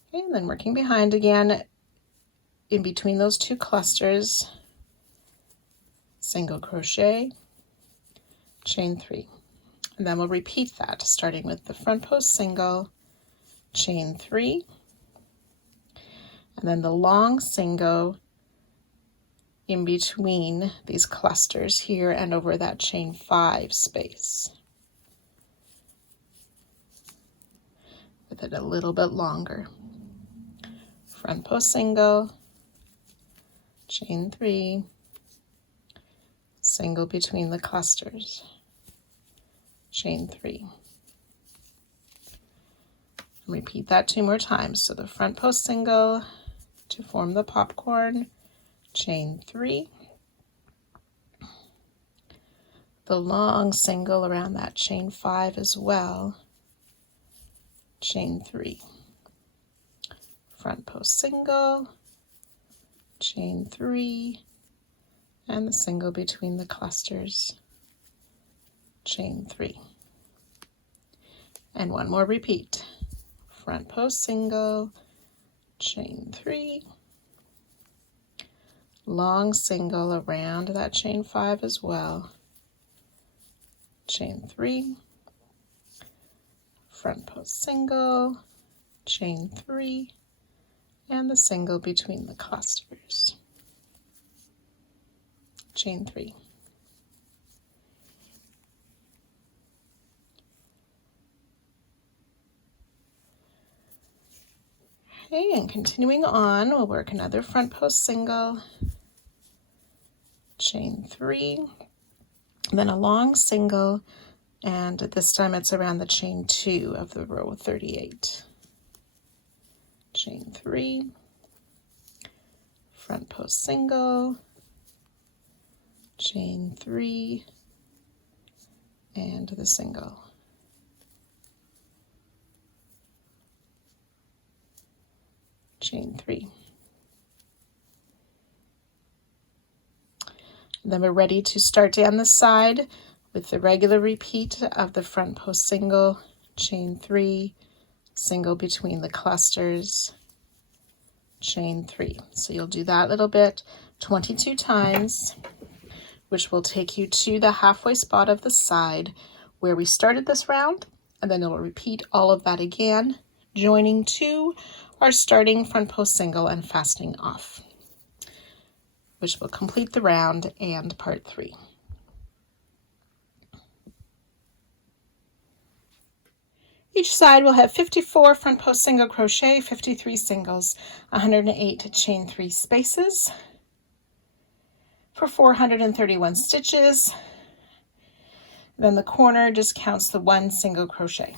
Okay, and then working behind again in between those 2 clusters, single crochet, chain 3. And then we'll repeat that starting with the front post single, chain 3, and then the long single in between these clusters here and over that chain 5 space, with it a little bit longer. Front post single, chain 3, single between the clusters, chain 3. And repeat that 2 more times. So the front post single to form the popcorn, chain 3, the long single around that chain 5 as well, chain 3, front post single, chain 3, and the single between the clusters, chain 3. And one more repeat. Front post single, chain 3, long single around that chain 5 as well, chain 3, front post single, chain 3, and the single between the clusters, chain 3. Okay, and continuing on, we'll work another front post single, chain 3, then a long single, and this time it's around the chain 2 of the row 38. Chain 3, front post single, chain 3, and the single. Chain 3. And then we're ready to start down the side with the regular repeat of the front post single, chain 3, single between the clusters, chain 3. So you'll do that little bit 22 times, which will take you to the halfway spot of the side where we started this round, and then you'll repeat all of that again, joining to our starting front post single and fastening off, which will complete the round and part 3. Each side will have 54 front post single crochet, 53 singles, 108 chain 3 spaces for 431 stitches. Then the corner just counts the 1 single crochet.